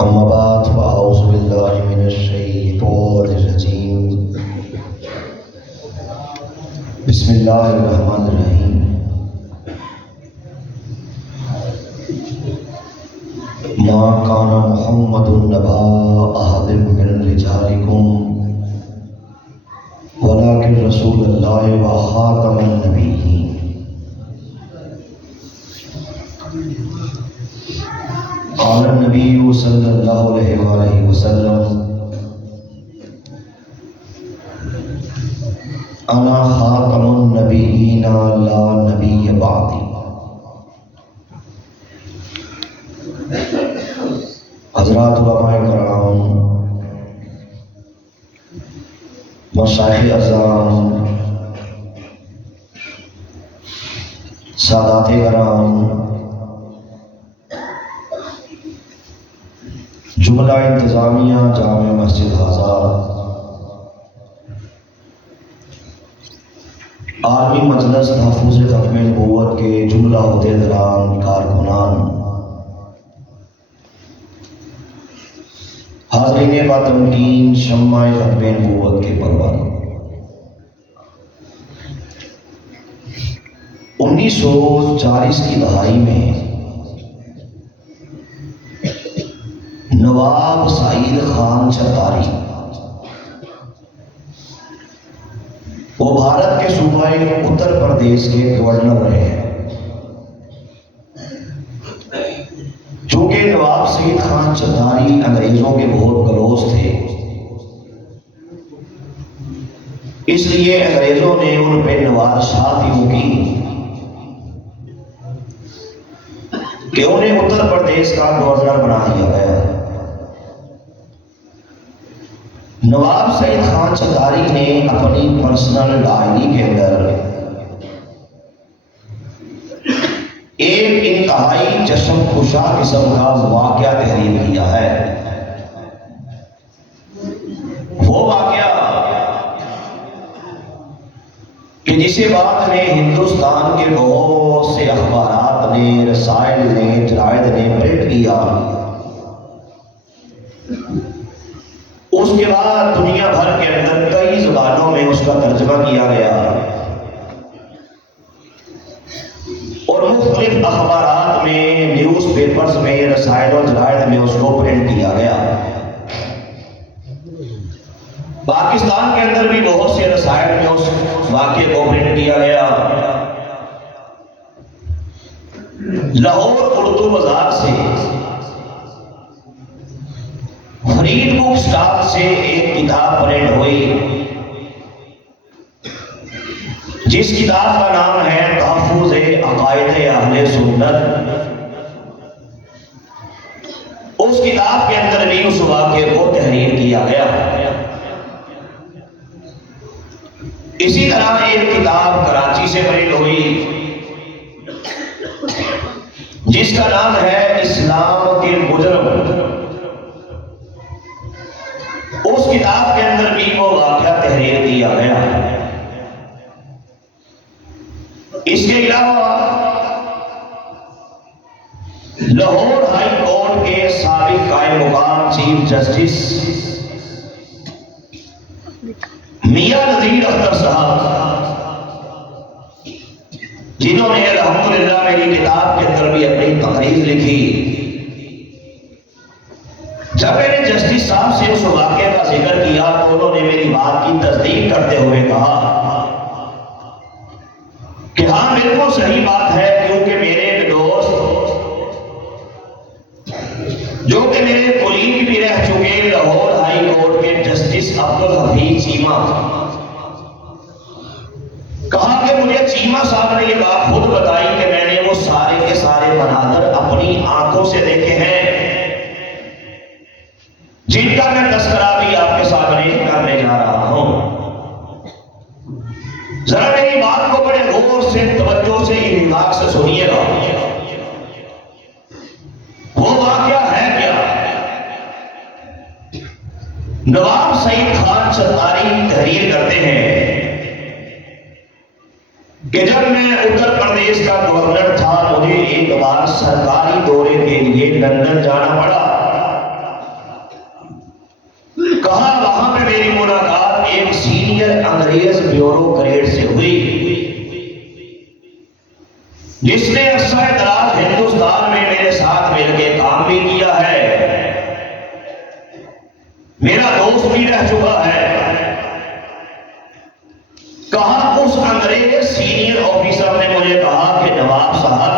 أما بعد فأعوذ بالله من الشيطان الرجيم بسم الله الرحمن الرحيم ما كان محمد نبا أحد من رجالكم ولكن رسول الله وخاتم النبيين قال النبي صلى الله عليه وآله وسلم أنا خاتم النبيين لا نبي بعدي. حضرات علماء کرام، مشائخ اعظام، سادات کرام، جملہ انتظامیہ جامع مسجد آزاد، عالمی مجلس تحفظ ختم نبوت کے جملہ عہدیداران، کارکنان، حاضرین باتمکین، شمع ختم نبوت کے پروانہ، 1940 کی دہائی میں نواب سعید خان چتاری وہ بھارت کے صوبہ اتر پردیش کے گورنر رہے ہیں۔ چونکہ نواب سعید خان چتاری انگریزوں کے بہت کلوز تھے، اس لیے انگریزوں نے ان پہ نوازشاتیوں کی کہ انہیں اتر پردیش کا گورنر بنا دیا گیا۔ نواب سعید خان چتاری نے اپنی پرسنل ڈائری کے اندر ایک انتہائی جشن خوشا قسم کا واقعہ تحریر کیا ہے۔ وہ واقعہ کہ جسے بعد میں ہندوستان کے بہت سے اخبارات نے، رسائل نے، جرائد نے پرنٹ کیا، اس کے بعد دنیا بھر کے اندر کئی زبانوں میں اس کا ترجمہ کیا گیا اور مختلف اخبارات میں، نیوز پیپرز میں، رسائل و جرائد میں اس کو پرنٹ کیا گیا۔ پاکستان کے اندر بھی بہت سے رسائل میں اس واقعے کو پرنٹ کیا گیا۔ لاہور اردو بازار سے، فرید بک سٹال سے ایک کتاب پرنٹ ہوئی جس کتاب کا نام ہے تحفظ عقائد اہل سنت۔ اس کتاب کے اندر بھی اس واقعے کو تحریر کیا گیا۔ اسی طرح ایک کتاب کراچی سے پرنٹ ہوئی جس کا نام ہے اسلام کے مجرم۔ اس کتاب کے اندر بھی وہ واقعہ تحریر کیا گیا۔ اس کے علاوہ لاہور ہائی کورٹ کے سابق قائم مقام چیف جسٹس میاں نذیر اختر صاحب، جنہوں نے الحمدللہ میری کتاب کے اندر بھی اپنی تقریر لکھی، جب میں نے جسٹس صاحب سے اس واقعے کا ذکر کیا تو انہوں نے میری بات کی تصدیق کرتے ہوئے کہا کہ ہاں بالکل صحیح بات ہے، کیونکہ میرے ایک دوست جو کہ میرے کولیگ بھی رہ چکے لاہور ہائی کورٹ کے جسٹس عبدالحفیظ چیمہ، کہا کہ مجھے چیمہ صاحب نے یہ بات خود بتائی کہ میں نے وہ سارے کے سارے مناظر اپنی آنکھوں سے دیکھے ہیں جن کا میں تذکرہ بھی آپ کے سامنے کرنے جا رہا ہوں۔ ذرا میری بات کو بڑے غور سے، توجہ سے، انتباہ سے سنیے گا۔ وہ واقعہ ہے کیا؟ نواب سعید خان چتاری تحریر کرتے ہیں کہ جب میں اتر پردیش کا گورنر تھا، مجھے ایک بار سرکاری دورے کے لیے لندن جانا پڑا۔ کہا وہاں پہ میری ملاقات ایک سینئر انگریز بیوروکریٹ سے ہوئی جس نے عرصہ دراز ہندوستان میں میرے ساتھ مل کے کام بھی کیا ہے، میرا دوست بھی رہ چکا ہے۔ کہا اس انگریز سینئر آفیسر نے مجھے کہا کہ نواب صاحب،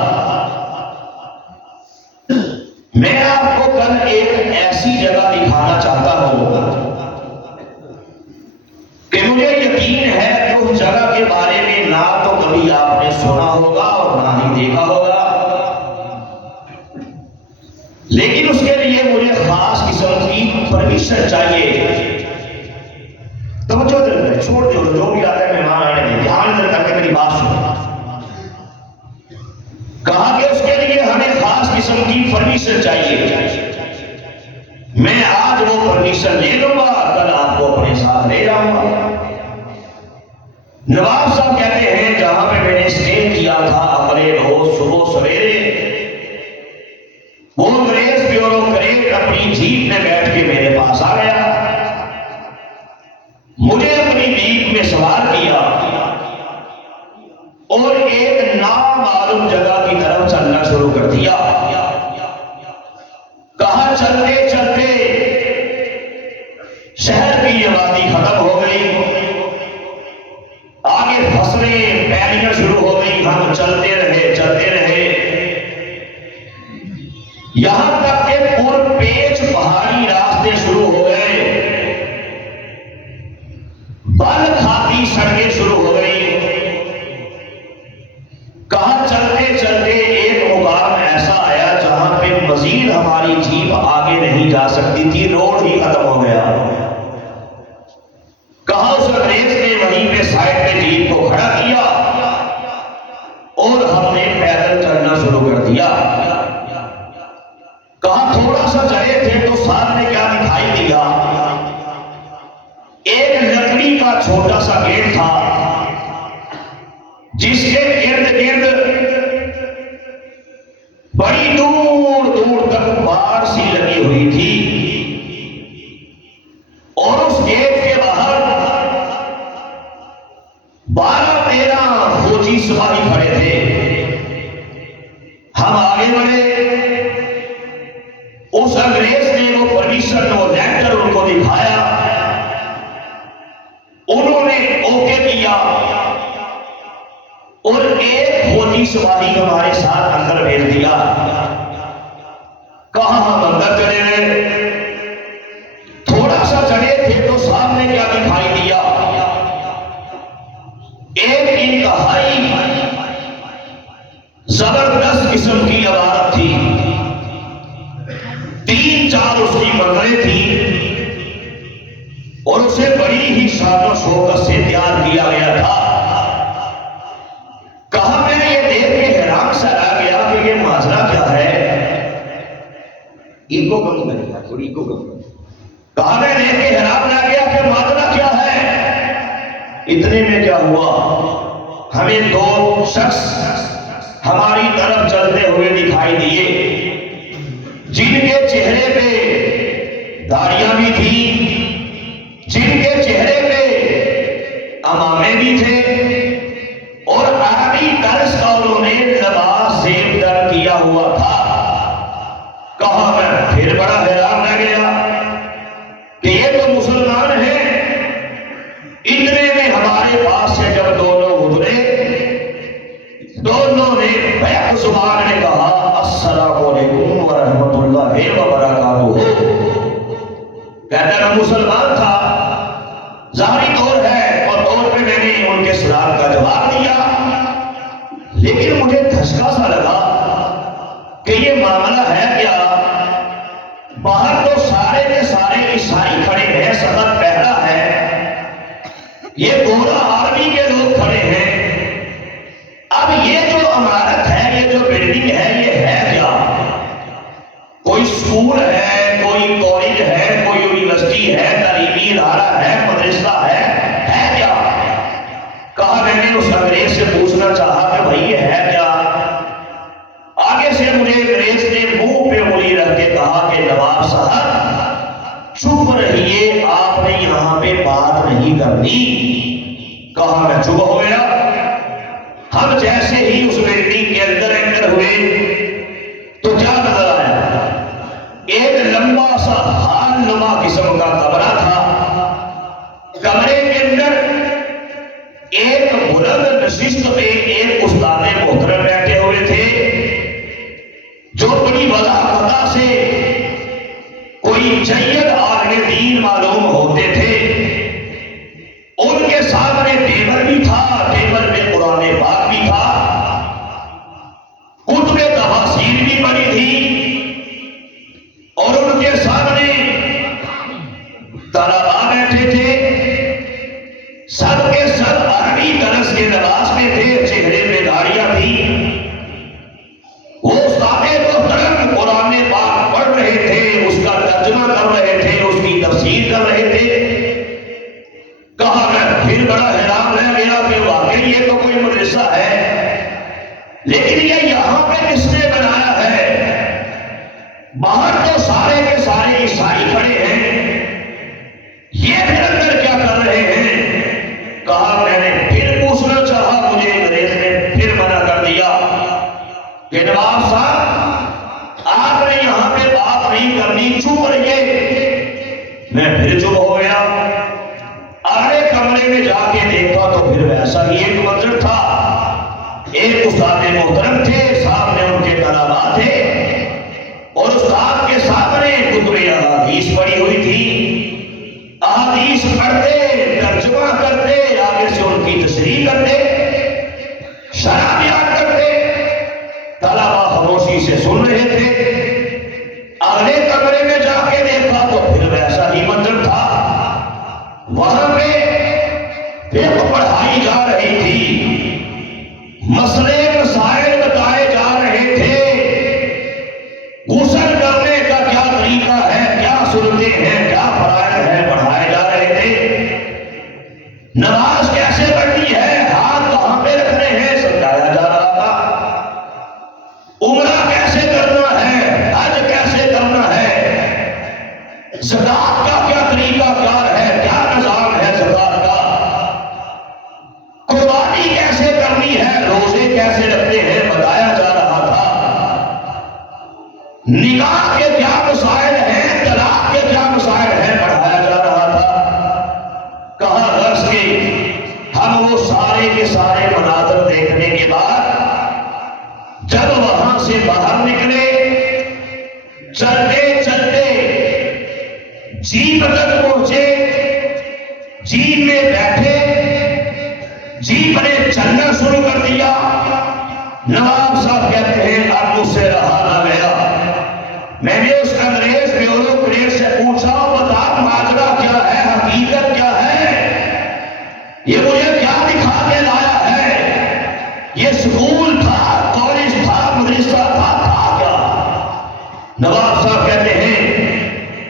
میں آپ کو کل ایک ایسی جگہ دکھانا چاہتا ہوں کہ مجھے یقین ہے کہ اس جگہ کے بارے میں نہ تو کبھی آپ نے سنا ہوگا اور نہ ہی دیکھا ہوگا، لیکن اس کے لیے مجھے خاص قسم کی پرمیشن چاہیے۔ توجہ دے، چھوڑ دو جو بھی آتا ہے مہمان آنے دیں، دھیان دے کر کے میری بات سنو۔ کہا کہ اس کے لیے ہمیں خاص قسم کی پرمیشن چاہیے، میں آج وہ پرمیشن لے لوں گا، کل آپ کو اپنے ساتھ لے جاؤں گا۔ نواب صاحب کہتے ہیں جہاں پہ میں نے اسٹے کیا تھا اگلے روز صبح سویرے وہ انگریز بیوروکریٹ اپنی جیپ میں بیٹھ کے میرے پاس آ گیا، مجھے اپنی جیپ میں سوار کیا اور ایک نامعلوم جگہ کی طرف چلنا شروع کر دیا۔ کہا چلتے چلتے شہر کی آبادی ختم ہو گئی، آگے فصلیں پیلیاں شروع ہو گئی، ہم چلتے رہے یہاں تک کہ پر پیچ پہاڑی راستے شروع ہو گئے، بل کھاتی سڑکیں شروع ہو گئی۔ کہاں چلتے چلتے ایک مقام ایسا آیا جہاں پہ مزید ہماری جیپ آگے نہیں جا سکتی تھی، روڈ ہی ختم ہو گیا۔ کہا اس انگریز نے وہیں پہ سائڈ پہ جیپ کو کھڑا کیا اور ہم نے پیدل چلنا شروع کر دیا۔ کہا تھوڑا سا چلے تھے تو سامنے کیا دکھائی دیا، ایک لکڑی کا چھوٹا سا گیٹ تھا جس کے ارد گرد بڑی دور دور تک بار سی لگی ہوئی تھی اور اس گیٹ کے باہر 12-13 فوجی سپاہی کھڑے تھے۔ ہم آگے بڑھے، اس انگریز نے وہ پرمیشن اور لیٹر ان کو دکھایا، انہوں نے اوکے کیا اور ایک فوجی سپاہی ہمارے ساتھ اندر بھیج دیا۔ کہاں ہم اندر چلے گئے، تھوڑا سا چلے تھے تو سامنے کیا دکھائی دیا، ایک انتہائی زبردست قسم کی عمارت تھی، 3-4 اس کی منزلیں تھیں اور اسے بڑی ہی شان و شوکت سے تیار کیا گیا تھا۔ کہا میں نے یہ دیکھ کے حیران سا رہ گیا کہ یہ ماجرا کیا ہے، ایگو کم کرے گا تھوڑی ایگو کم۔ کہا میں دیکھ کے حیران رہ گیا کہ ماجرا کیا ہے۔ اتنے میں کیا ہوا، ہمیں 2 شخص ہماری طرف چلتے ہوئے دکھائی دیے جن کے چہرے پہ داڑیاں بھی تھیں، جن کے چہرے پہ عمامے بھی تھے اور عربی طرز کا انہوں نے لباس زیب در کیا ہوا تھا۔ کہا میں پھر بڑا حیران رہ گیا کہ یہ تو مسلمان ہیں۔ اتنے میں ہمارے پاس سے جب دونوں گزرے، دونوں نے بیک زبان نے کہا السلام علیکم ورحمۃ اللہ وبرکاتہ۔ کہتا میں مسلمان تھا، ظاہری طور ہے اور طور پہ میں نے ان کے سلام کا جواب دیا، لیکن مجھے دھچکا سا لگا کہ یہ معاملہ ہے کیا۔ باہر تو سارے کے سارے عیسائی کھڑے ہیں، سفر پہلا ہے، یہ گورا آرمی کے لوگ کھڑے ہیں، اب یہ جو عمارت ہے، یہ جو بلڈنگ ہے، یہ ہے کیا؟ کوئی اسکول ہے، کوئی کالج ہے، کوئی یونیورسٹی ہے، تعلیمی ادارہ ہے، مدرسہ ہے کیا؟ کہا میں نے اس انگریز سے پوچھنا چاہا کہ بھائی یہ ہے کیا؟ آگے سے مجھے انگریز نے منہ پہ انگلی رکھ کے کہا کہ نواب صاحب چپ رہیے، آپ کوئی جید عالم دین معلوم ہوتے تھے، ان کے سامنے ٹیبل بھی تھا، ٹیبل میں قرآن پاک بھی تھا، کتب تفاسیر بھی پڑی تھی، اور ان کے سامنے طلباء بیٹھے تھے، سب کے سب عربی درس کے لباس میں تھے، چہرے میں داڑیاں تھیں، وہ استاد محترم قرآن پاک پڑھ رہے تھے، اس کا ترجمہ کر رہے تھے، اس کی تفسیر کر رہے تھے۔ کہا میں پھر بڑا حیران رہ گیا کہ واقعی یہ تو کوئی مدرسہ ہے، لیکن یہ یہاں پہ کس نے بنایا ہے؟ باہر تو سارے کے سارے عیسائی کھڑے ہیں، یہ پھر اندر کیا کر رہے ہیں؟ کہا میں نے پھر پوچھنا چاہا، مجھے انگریز نے پھر منع کر دیا کہ نواب صاحب آپ نے یہاں پہ بات نہیں کرنی، چپ رہیے۔ میں پھر چپ ہو گیا، اگلے کمرے میں جا کے دیکھا تو پھر ویسا ہی ایک منظر تھا، ایک استاد محترم تھے، سامنے ان کے طلباء تھے، اور استاد کے سامنے کتب احادیث پڑھی ہوئی تھی، احادیث پڑھتے، ترجمہ کرتے، آگے سے ان کی تشریح کرتے، شرح بیان کرتے، طلباء خاموشی سے سن رہے تھے۔ اگلے کمرے میں جا کے دیکھا تو پھر ویسا ہی منظر تھا، وہاں پہ فقہ پڑھائی جا رہی تھی، مسئلے مسائل بتائے جا رہے تھے، غسل کرنے کا کیا طریقہ ہے، کیا سنتیں ہیں، کیا فرائض ہیں، پڑھائے جا رہے تھے۔ نماز کیسے پڑھنی ہے، ہاتھ کہاں پہ رکھنے ہیں، سمجھایا جا رہا تھا۔ عمرہ کیسے کرنا ہے، حج کیسے کرنا ہے، زکات کا کیا طریقہ کار ہے، کیا نظام ہے زکات کا، قربانی کیسے کرنی ہے، روزے کیسے رکھتے ہیں، بتایا جا رہا تھا۔ نکاح کے کیا مسائل ہیں، طلاق کے کیا مسائل ہیں، پڑھایا جا رہا تھا۔ کہا غرض کے ہم وہ سارے کے سارے مناظر دیکھنے کے بعد جب وہاں سے باہر نکلے، چلتے چلتے جیپ تک پہنچے، جیپ میں بیٹھے، جیپ نے چلنا شروع کر دیا۔ نواب صاحب کہتے ہیں اب مجھ سے رہا نہ گیا، میں نے اس انگریز بیوروکریٹ سے پوچھا بتا ماجرا کیا ہے، حقیقت کیا ہے، یہ مجھے کیا دکھا کے لایا ہے، یہ سکول تھا، کالج تھا، مدرسہ تھا کیا؟ نواب صاحب کہتے ہیں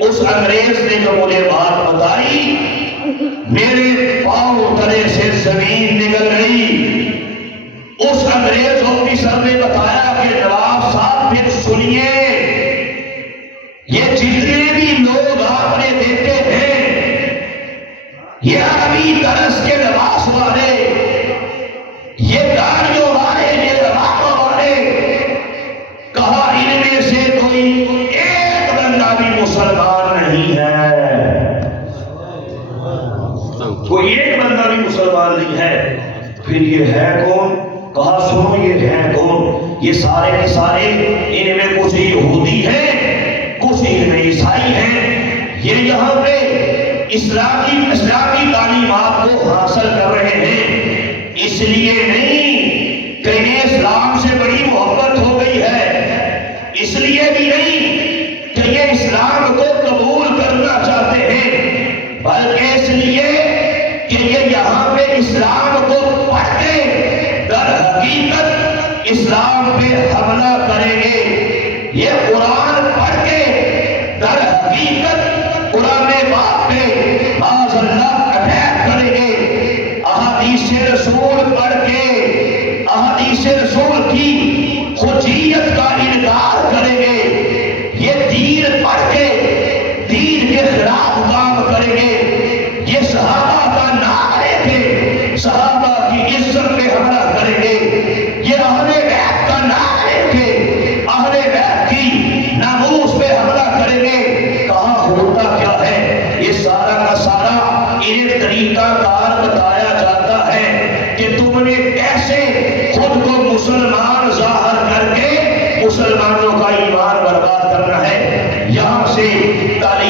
اس انگریز نے جو مجھے بات بتائی، میرے پاؤں تلے سے زمین نکل گئی۔ اس انگریز آفیسر نے بتایا کہ نواب صاحب پھر سنیے، یہ جتنے بھی لوگ آپ نے دیکھے ہیں، یہ عربی درس کے لباس والے، یہ داڑھیوں والے، یہ لباسوں والے، کہا ان میں سے کوئی ایک بندہ بھی مسلمان نہیں ہے، کوئی ایک بندہ بھی مسلمان نہیں ہے۔ پھر یہ ہے کون؟ کہا سنو یہ ہے کون؟ یہ سارے کے سارے ان میں کچھ یہودی ہیں، کچھ ان میں عیسائی ہیں، یہ یہاں پہ اسلامی تعلیمات کو حاصل کر رہے ہیں، اس لیے نہیں کہ انہیں اسلام سے بڑی محبت ہو گئی ہے، اس لیے بھی نہیں کہ یہ اسلام کو قبول کرنا چاہتے ہیں، بلکہ اس لیے کہ یہ یہاں پہ اسلام کو پڑھ کے در حقیقت اسلام پہ حملہ کریں گے، یہ قرآن پڑھ کے در حقیقت قرآن پاک پہ معاذ اللہ اٹیک کریں گے، احادیث رسول پڑھ کے احادیث رسول کی حجیت کا انکار کریں گے، یہ دین پڑھ کے دین کے خلاف کام کریں گے، یہ صحابہ کا نام لے کے صحابہ کی عزت پہ حملہ کریں گے، یہ اہل بیت کا نام لے کے اہل بیت کی ناموس پہ حملہ کریں گے۔ کہاں ہوتا کیا ہے؟ یہ سارا کا سارا انہیں طریقہ کار بتایا جاتا ہے کہ تم نے کیسے خود کو مسلمان ظاہر کر کے مسلمانوں کا ایمان برباد کرنا ہے۔ یہاں سے تعلیم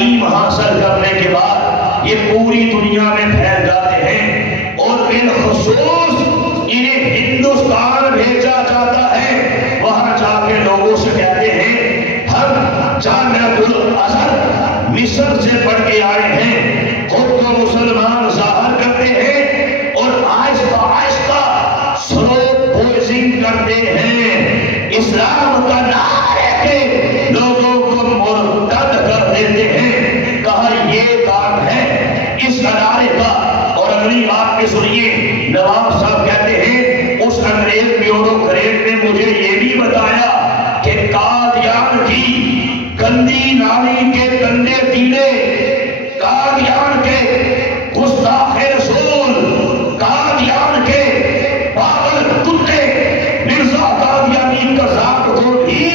یہ پوری دنیا میں پھیل جاتے ہیں اور بالخصوص انہیں ہندوستان بھیجا جاتا ہے. وہاں جا کے لوگوں سے کہتے ہیں ہم جامعۃ الازہر مصر سے پڑھ کے آئے ہیں. خود کو مسلمان ظاہر کرتے ہیں اور آہستہ آہستہ سلو پوائزنگ کرتے ہیں. اسلام کا نام لے کے لوگوں کو مرتد کر دیتے ہیں. کہا یہ کام ہے اس ادارے کا. اور اگلی بات پہ سنیے، نواب صاحب کہتے ہیں اس انگریز بیوروکریٹ نے مجھے یہ بھی بتایا کہ قادیان کی گندی نالی کے گندے تیلے، قادیان کے گستاخ رسول، قادیان کے پاگل کتے مرزا قادیانی قذاب کو بھی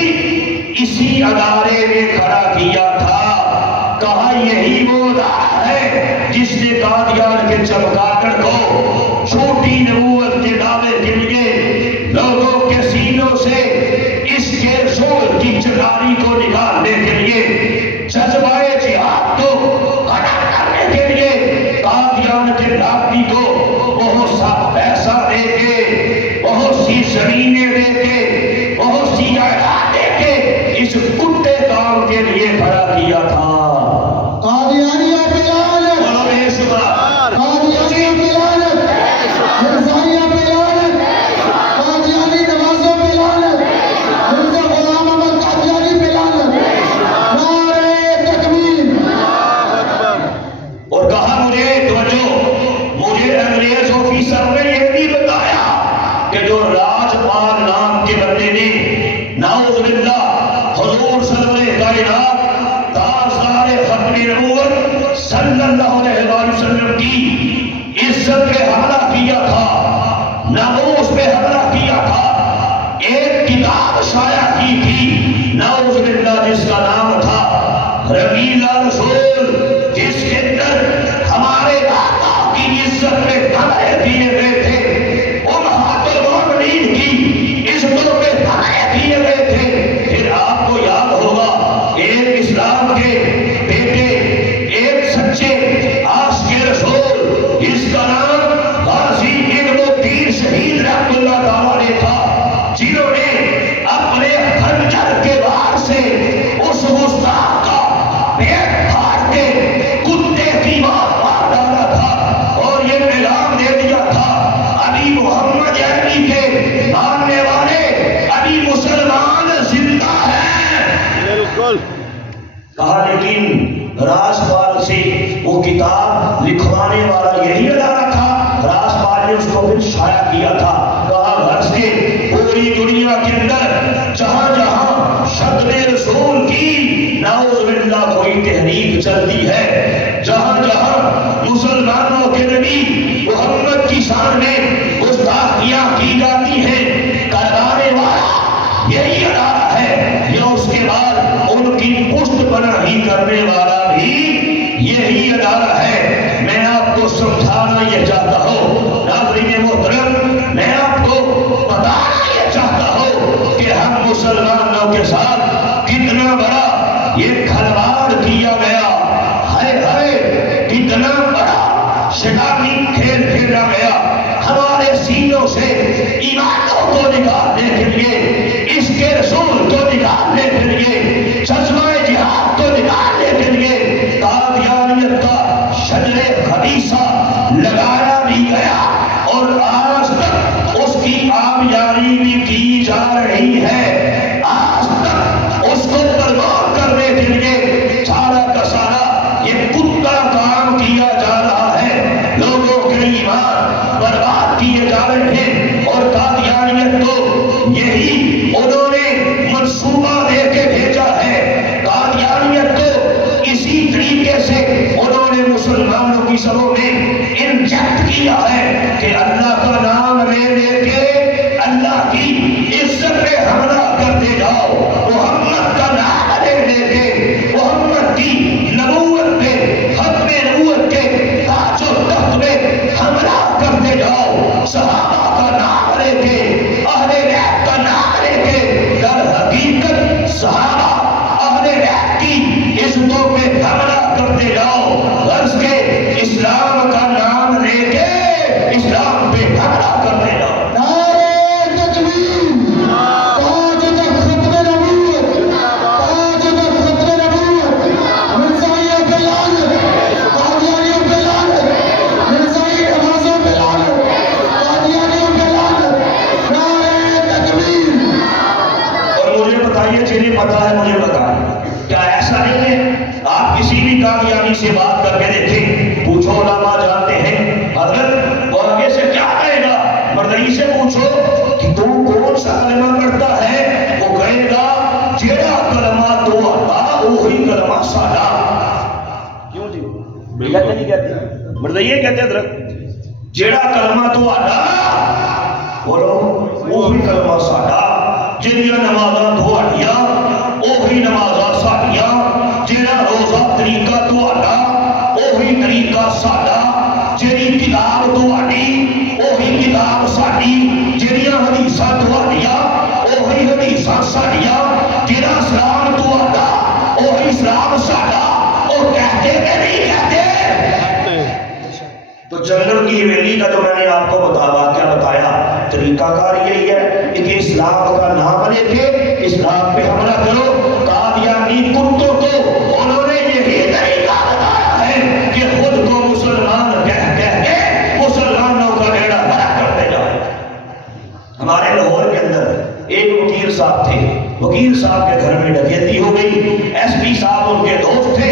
اسی ادارے میں کھڑا کیا تھا. کہا یہی وہ ادارہ ہے جس نے قادیان کے چمگادڑ کو چھوٹی نبوت کے دعوے کے لیے لوگوں کے سینوں سے اس کے رسول کی چنگاری کو نکالنے کے لیے، جذبہ جہاد کو کھڑا کرنے کے لیے قادیان کے ڈاکٹی کو بہت سا پیسہ دے کے، بہت سی زمینیں دے کے، بہت سی جائیداد دے کے اس کتے کام کے لیے کھڑا کیا تھا. قادیانیہ پہ لعنت، قادیانیہ پہ لعنت، مرزائیہ پہ لعنت، قادیانی نمازوں پہ لعنت، مرزا غلام احمد قادیانی پہ لعنت. نعرہ تکبیر. اور کہا مجھے انگریز آفیسر نے یہ بھی بتایا کہ جو راجپال نام کے بندے نے نعوذ باللہ حضور سرور کائنات تاجدار ختم نبوت صلی اللہ علیہ وآلہ وسلم کی عزت پہ حملہ کیا تھا، ناموس پہ حملہ کیا تھا، ایک کتاب شائع کی تھی نعوذ باللہ جس کا نام تھا ربیلا رسول، جس کے اندر ہمارے آقا کی عزت پہ حملے کیے گئے تھے، امہات المؤمنین کی عزتوں پہ حملے کیے گئے تھے. پھر آپ کو یاد ہوگا ایک اسلام کے بیٹے، ایک سچے عاشق رسول جس کا نام غازی ابن الدین شہید رحمۃ اللہ تعالیٰ نے تھا، جنہوں نے اپنے خنجر کے وار سے اس گستاخ کا پیٹ پھاڑ کے کتے کی موت مار ڈالا تھا اور یہ اعلان دے دیا تھا ابھی محمد عربی کے ماننے والے ابھی مسلمان زندہ ہیں. بالکل. کہا لیکن راجپال سے وہ کتاب لکھوانے والا یہی ادارہ تھا، راجپال نے اس کو پھر شائع کیا تھا. کہا غرض کے پوری دنیا کے اندر جہاں جہاں شتم رسول کی نعوذ باللہ کوئی تحریک چلتی ہے، جہاں جہاں مسلمانوں کے نبی محمد کی شان میں گستاخیاں کی جاتی ہیں، کروانے والا یہی ادارہ ہے. یا اس کے بعد ان کی پشت پناہی کرنے والا بھی یہی ادارہ ہے. میں آپ کو سمجھانا یہ چاہتا ہوں ناظرین محترم، میں آپ کو بتانا یہ چاہتا ہوں کہ ہم مسلمانوں کے ساتھ کتنا بڑا یہ کھلواڑ کیا گیا ہے، کتنا بڑا شیطانی کھیل کھیلا گیا. ہمارے سینوں سے ایمانوں کو نکالنے کے لیے، اس کے رسول کو نکالنے کے لیے، جذبہ جہاد کو نکالنے کے لیے قادیانیت کا شجر خبیثہ لگایا بھی گیا اور آج تک اس کی آبیاری بھی کی جا رہی ہے. آج تک اس کو پروان کرنے کے لیے سارا کا سارا یہ کتا کام کیا جا رہا ہے. لوگوں کے ایمان برباد کیے جا رہے ہیں اور قادیانیت کو یہی انہوں نے منصوبہ دے کے بھیجا ہے مجھے بتائیں کیا ایسا نہیں ہے؟ آپ کسی بھی قادیانی سے بات کر کے دیکھیں، پوچھو علماء جانتے ہیں حضرت وہ آگے سے کیا کہے گا، مردئی سے پوچھو کہ تو کون سا کلمہ پڑھتا ہے، وہ کہے گا جیڑا کلمہ تو آتا وہی کلمہ ساڈا۔ کیوں جی کہتے نہیں کہتے، مردئی کہتے حضرت جیڑا کلمہ تو آتا بولو وہی کلمہ ساڈا، جیڑیاں نمازاں تھوڑیاں وہی نمازاں ساڈیاں، جیڑا روزہ طریقہ تہاڈا وہی طریقہ ساڈا، جیڑی کتاب تہاڈی وہی کتاب ساڈی، جیڑیاں حدیثاں تہاڈیاں وہی حدیثاں ساڈیاں، جیڑا اسلام تہاڈا وہی اسلام ساڈا۔ وہ کہتے کہ نہیں کہتے؟ تو جنرل کی حویلی کا جو میں نے آپ کو کیا بتایا طریقہ کار یہی ہے کہ اسلام کا نام لے کے اسلام پہ حملہ کرو۔ قادیانی کتوں کو انہوں نے یہی طریقہ بتایا ہے کہ خود کو مسلمان کہہ کے مسلمانوں کا بیڑا غرق کرتے جائے۔ ہمارے لاہور کے اندر ایک وکیل صاحب تھے، وکیل صاحب کے گھر میں ڈکیتی ہو گئی، ایس پی صاحب ان کے دوست تھے،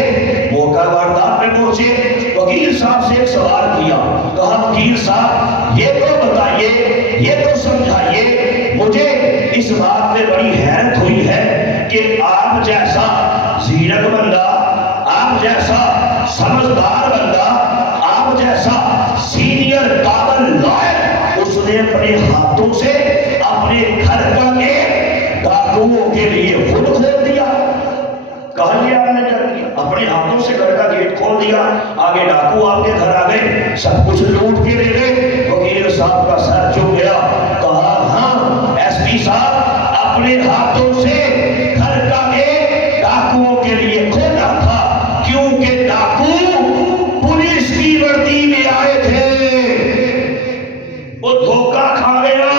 موقع واردات میں پہنچے، وکیل صاحب سے ایک سوال کیا، کہا وکیل صاحب یہ تو بتائیے، یہ تو سمجھائیے، مجھے اس بات میں بڑی حیرت ہوئی ہے کہ آپ جیسا زیرک بندہ، آپ جیسا سمجھدار بندہ، آپ جیسا سینئر قابل لائر، اس نے اپنے ہاتھوں سے اپنے گھر کا گیٹ ڈاکوؤں کے لیے خود کھول دیا۔ کہا یہ آپ نے کیا کیا؟ اپنے ہاتھوں سے گھر کا گیٹ کھول دیا، آگے ڈاکو آپ کے گھر آ گئے، سب کچھ لوٹ کے لے گئے۔ وکیل صاحب کا سر جھک گیا، کہا ہاں ایس پی صاحب اپنے ہاتھوں سے گھر کا گیٹ ڈاکوؤں کے لیے کھولا تھا، کیونکہ ڈاکو پولیس کی وردی میں آئے تھے۔ وہ دھوکہ کھا گیا۔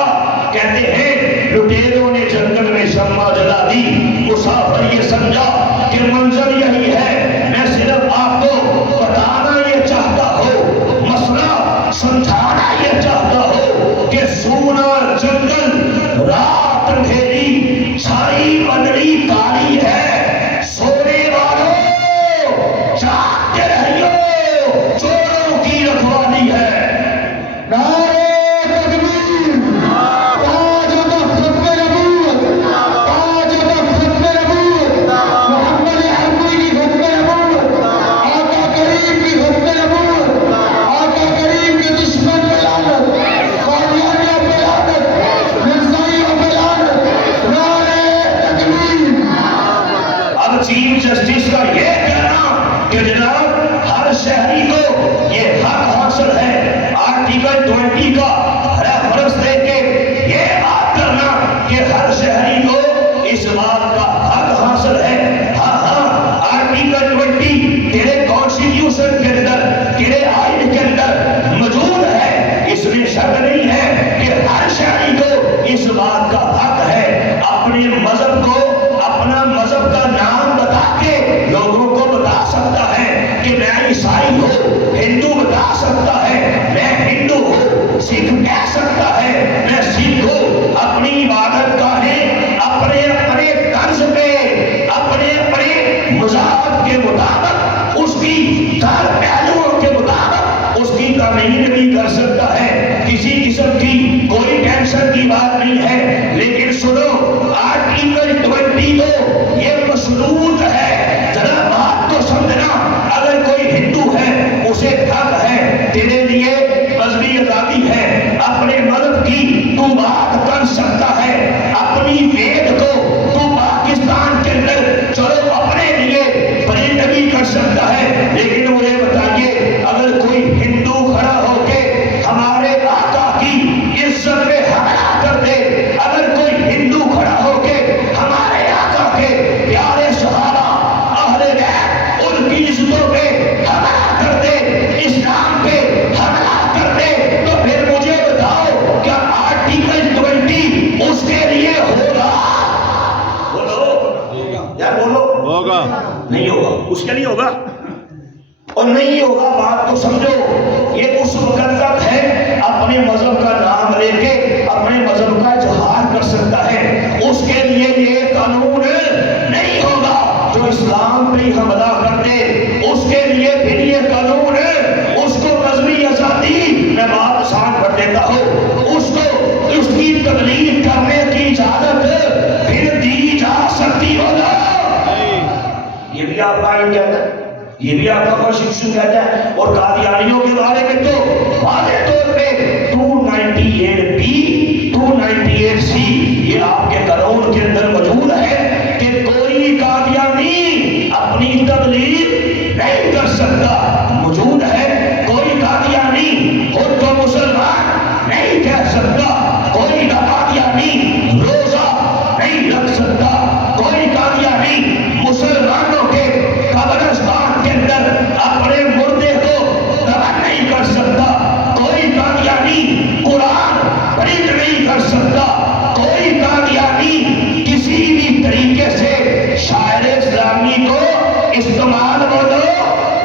کہتے ہیں لٹیروں نے جنگل میں شمع جلا دی، مسافر یہ سمجھا کہ منظر یہی ہے۔ میں صرف آپ کو بتانا یہ چاہتا ہوں، مسئلہ سمجھانا یہ چاہتا ہوں کہ سونا جنگل رات اندھیری، چھائی بدری کالی ہے، سونے والوں جاگتے رہیو، چوروں کی رکھوالی ہے۔ نعرہ تکبیر، تاج و تخت پہ نبوت، تاج و تخت پہ نبوت، محمد عربی کی خط پہ نبوت، آقا کریم کی خط پہ نبوت، آقا کریم کے دشمن پہ لعنت، قادیانیوں پہ لعنت، مرزائیوں پہ لعنت، نعرہ تکبیر۔ اب چیف جسٹس کا یہ کہنا کہ جناب ہر شہری کو یہ حق حاصل ہے، آرٹیکل 20 کا ریفرنس دے کے یہ بات کرنا کہ ہر شہری کو اس بات کا حق حاصل ہے۔ ہاں ہاں آرٹیکل 20 تیرے کانسٹیٹیوشن کے اندر، تیرے آئین کے اندر موجود ہے، اس میں شک نہیں ہے کہ ہر شہری کو اس بات کا حق ہے اپنے مذہب کو، اپنا مذہب کا نام بتا کے لوگوں کو بتا سکتا ہے کہ میں عیسائی ہوں، ہندو بتا سکتا ہے میں ہندو ہوں، سکھ کہہ سکتا ہے میں سکھ ہوں، اپنی عبادت گاہیں اپنے اپنے طرز پہ، اپنے اپنے مذہب کے مطابق، اس کی ہر پہلوؤں کے مطابق اس کی تعمیر بھی کر سکتا ہے، کسی قسم کی کوئی ٹینشن کی بات نہیں ہے۔ لیکن سنو آرٹیکل 20 تو یہ مشروط ہے، ذرا بات تو سمجھنا، اگر کوئی ہندو ہے اسے حق ہے، تیرے لیے مذہبی آزادی ہے، اپنے مذہب کی تو بات کر سکتا ہے، اپنی وید کو تو پاکستان کے اندر چلو اپنے لیے پرنٹ بھی کر سکتا ہے۔ لیکن مجھے بتائیے اگر کوئی ہندو کھڑا ہو کے ہمارے آقا کی عزت پہ حملہ کر دے، اگر کوئی ہندو کھڑا ہو کے ہمارے آقا کے پیارے صحابہ اہل بیت ان کی عزتوں پہ حملہ کر دے، اسلام پہ حملہ کر دے، تو پھر مجھے بتاؤ کیا آرٹیکل 20 اس کے لیے ہوگا؟ بولو یا بولو ہوگا نہیں ہوگا، اس کے لیے ہوگا اور نہیں ہوگا۔ بات تو سمجھو، یہ اس وقت تک ہے اپنے مذہب کا نام لے کے اپنے مذہب کا اظہار کر سکتا ہے، اس کے لیے یہ قانون نہیں ہوگا۔ اسلام پہ ہی حملہ کر دے اس کے لیے پھر یہ قانون ہے، اس کو مذہبی آزادی میں بات آسان کر دیتا ہوں، اس کو اس کی تبلیغ کرنے کی اجازت پھر دی جا سکتی ہو نا؟ یہ بھی آپ کا آئین کہتا ہے، یہ بھی آپ کا کانسٹیٹیوشن کہتا ہے، اور قادیانیوں کے بارے میں تو واضح طور پہ 298B 298C یہ آپ کے قانون کے اندر موجود ہے کہ کوئی قادیانی اپنی تبلیغ نہیں کر سکتا، موجود ہے، کوئی قادیانی خود کو مسلمان نہیں کہہ سکتا، کوئی قادیانی روزہ نہیں رکھ سکتا، کوئی قادیانی مسلمانوں کے قبرستان کے اندر اپنے مردے کو دفن نہیں کر سکتا، کوئی قادیانی قرآن پرنٹ نہیں کر سکتا، کوئی قادیانی کسی بھی طریقے سے شاعر اسلامی کو استعمال بولو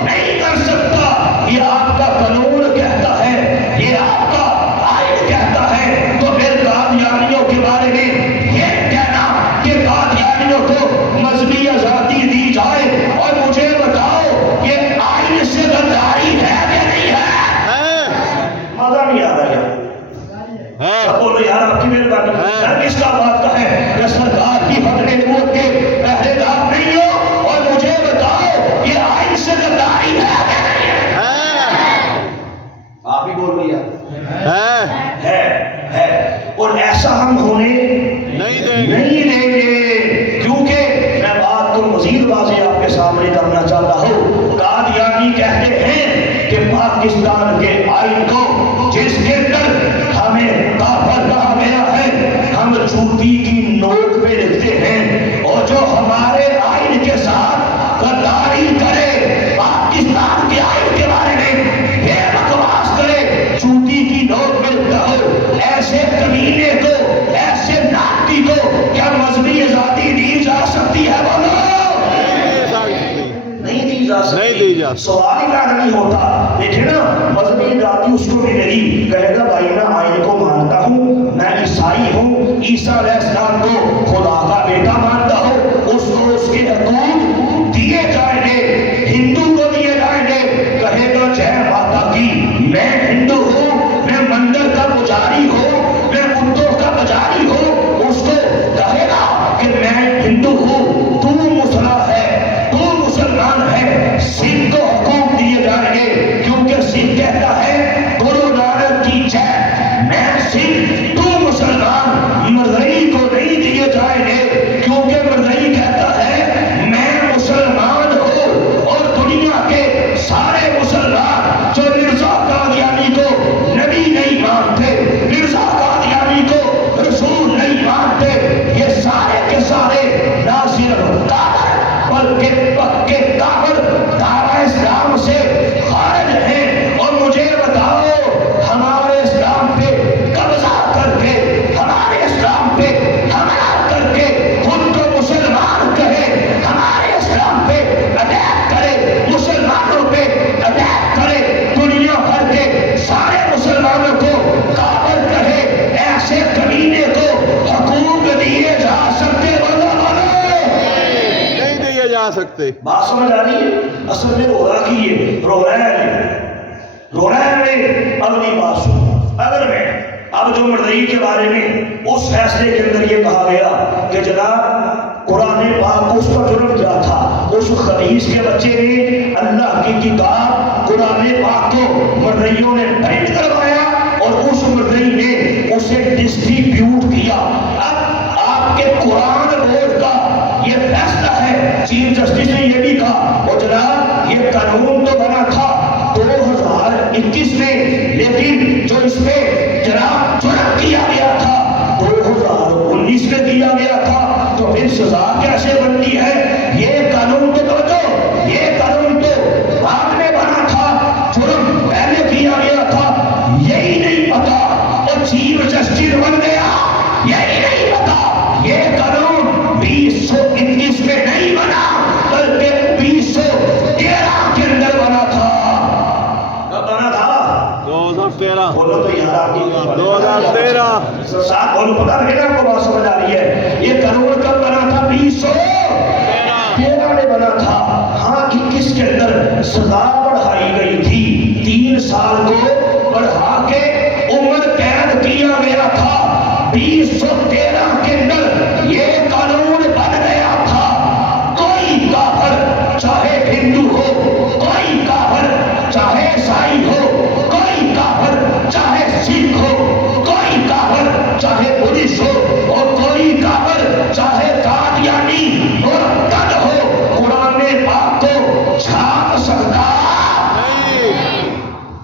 نہیں کر سکتا۔ یہ آپ کا قانون کہتا ہے، یہ آپ کا آئین کہتا ہے، تو پھر قادیانیوں کے بارے میں یہ کہنا کہ قادیانیوں کو مذہبی آزادی دی جائے، اور مجھے بتاؤ یہ آئین سے غداری ہے کہ نہیں ہے؟ مزہ نہیں آ رہا ہے، بولو یار آپ کی مہربانی، کس کا بات کا ہے کہ سرکار کی فتوی نبوت کے پہرے دار نہیں ہو، اور مجھے بتاؤ یہ آئین سے غداری ہے کہ نہیں ہے؟ آپ ہی بول دیا ہے، اور ایسا ہم ہونے نہیں دیں گے، کیونکہ میں بات کو مزید واضح آپ کے سامنے کرنا چاہتا ہوں۔ قادیانی کہتے ہیں کہ پاکستان کے آئین کو جس کے اندر ہمیں کافر کہا گیا ہے، ہم جوتی کی نوک پہ لکھتے ہیں، اور جو ہمارے آئین کے ساتھ غداری کرے، پاکستان کے آئین کے بارے میں یہ بکواس کرے، جوتی کی نوک پہ لکھتا ہو، ایسے کمینے کو، ایسے ناٹی کو کیا مذہبی آزادی دی جا سکتی ہے؟ بولو نہیں دی جا سکتی، سوال ہی پیدا نہیں ہوتا۔ دیکھیں نا، مذہبی آزادی اس کو ملے گی، کہے گا بھائی میں آئین کو مانتا ہوں، میں عیسائی ہوں، عیسیٰ علیہ السلام کو خدا کا بیٹا مانتا ہوں، اس کو اس کے حقوق دیے جائیں گے، ہندو کو دیے جائیں گے، کہے گا جے ماتا کی، میں ہندو ہوں، میں مندر کا پجاری ہوں، میں بتوں کا پجاری ہوں، اس کو کہے گا کہ میں ہندو ہوں، تو مسلمان ہے، تو مسلمان ہے، سکھ کو حقوق دیے جائیں گے، کیونکہ سکھ کہتا ہے گرو نانک کی جے، میں سکھ، تو مسلمان، مرزائی کو نہیں دیے جائیں گے، کیونکہ مرزائی کہتا ہے میں مسلمان ہوں، اور دنیا کے سارے مسلمان جو مرزا قادیانی کو نبی نہیں مانتے، مرزا قادیانی کو رسول نہیں مانتے، یہ سارے کے سارے نہ صرف کافر بلکہ پکے کافر، دعویٰ اسلام سے خارج ہیں۔ اور مجھے بتاؤ ہمارے اسلام پہ قبضہ کر کے، ہمارے اسلام پہ حملہ کر کے، خود کو مسلمان کہے، ہمارے اسلام پہ اٹیک کرے، مسلمانوں پہ اٹیک کرے، دنیا بھر کے سارے مسلمانوں کو کافر کہے، ایسے کمینے کو حقوق دیے جا سکتے؟ بولو نہیں دیے جا سکتے۔ بات سمجھ آ رہی ہے؟ اصل میں رو رہا کی ہے، رو رہا ہے اگلی بات سن۔ اگر میں اب جو مرزائی کے بارے میں اس فیصلے کے اندر یہ کہا گیا کہ جناب قرآن پاک اس کا جرم کیا تھا، اس خبیث کے بچے نے اللہ کی کتاب قرآن پاک کو مرزائیوں نے پرنٹ کروایا، اور اس مرزائی نے اسے ڈسٹریبیوٹ کیا۔ اب آپ کے قرآن بورڈ کا یہ فیصلہ ہے، چیف جسٹس نے یہ بھی کہا، اور جناب یہ قانون تو بنا تھا 2021 میں، لیکن جو اس پہ جناب جرم کیا گیا تھا 2019 میں کیا گیا تھا، تو پھر سزا کیسے بنتی ہے؟ یہ قانون تو یہ قانون تو بعد میں بنا تھا، جرم پہلے کیا گیا تھا، یہی نہیں پتا، اور چیف جسٹس بن گیا، یہی نہیں پتا یہ قانون 2021 میں نہیں بنا، بلکہ 2013 کے اندر بنا تھا۔ کب بنا تھا؟ 2013۔ بولو تو یار آپ کی 2013۔ ساتھ بولو، پتا نہیں آپ کو بات سمجھ آ رہی ہے؟ یہ قانون کب بنا تھا؟ 2013 13 میں بنا تھا، ہاں 21 کے اندر سزا بڑھائی گئی تھی، 3 سال کو بڑھا کے عمر قید کیا گیا تھا۔ 2013 کے اندر یہ قانون بن گیا تھا، کوئی کافر چاہے ہندو ہو، کوئی کافر چاہے عیسائی ہو، کوئی کافر چاہے سکھ ہو، کوئی کافر چاہے بدھسٹ ہو، اور کوئی کافر چاہے قادیانی مرتد ہو، قرآن پاک کو چھاپ سکتا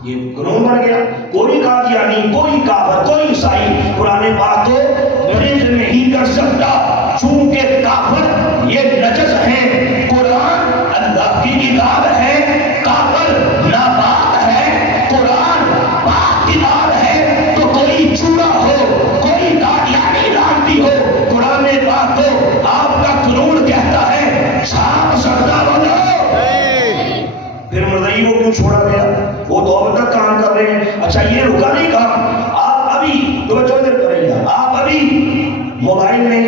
یہ قانون بن گیا۔ کوئی قادیانی، کوئی کافر، کوئی عیسائی قرآن پاک کو بریز نہیں کر سکتا، چونکہ کافر یہ نجس ہیں، قرآن اللہ کی کتاب ہے، کافر ناپاک ہے، قرآن پاک کتاب ہے، تو کوئی چورا ہو، کوئی قادیانی لانتی ہو، قرآن پاک کو آپ کا قانون کہتا ہے چھاپ سکتا بولو۔ پھر مردئی کو کیوں چھوڑا گیا؟ وہ تو اب تک کام کر رہے ہیں۔ اچھا یہ رکا نہیں کام، آپ ابھی توجہ ادھر کریں گا، آپ ابھی موبائل میں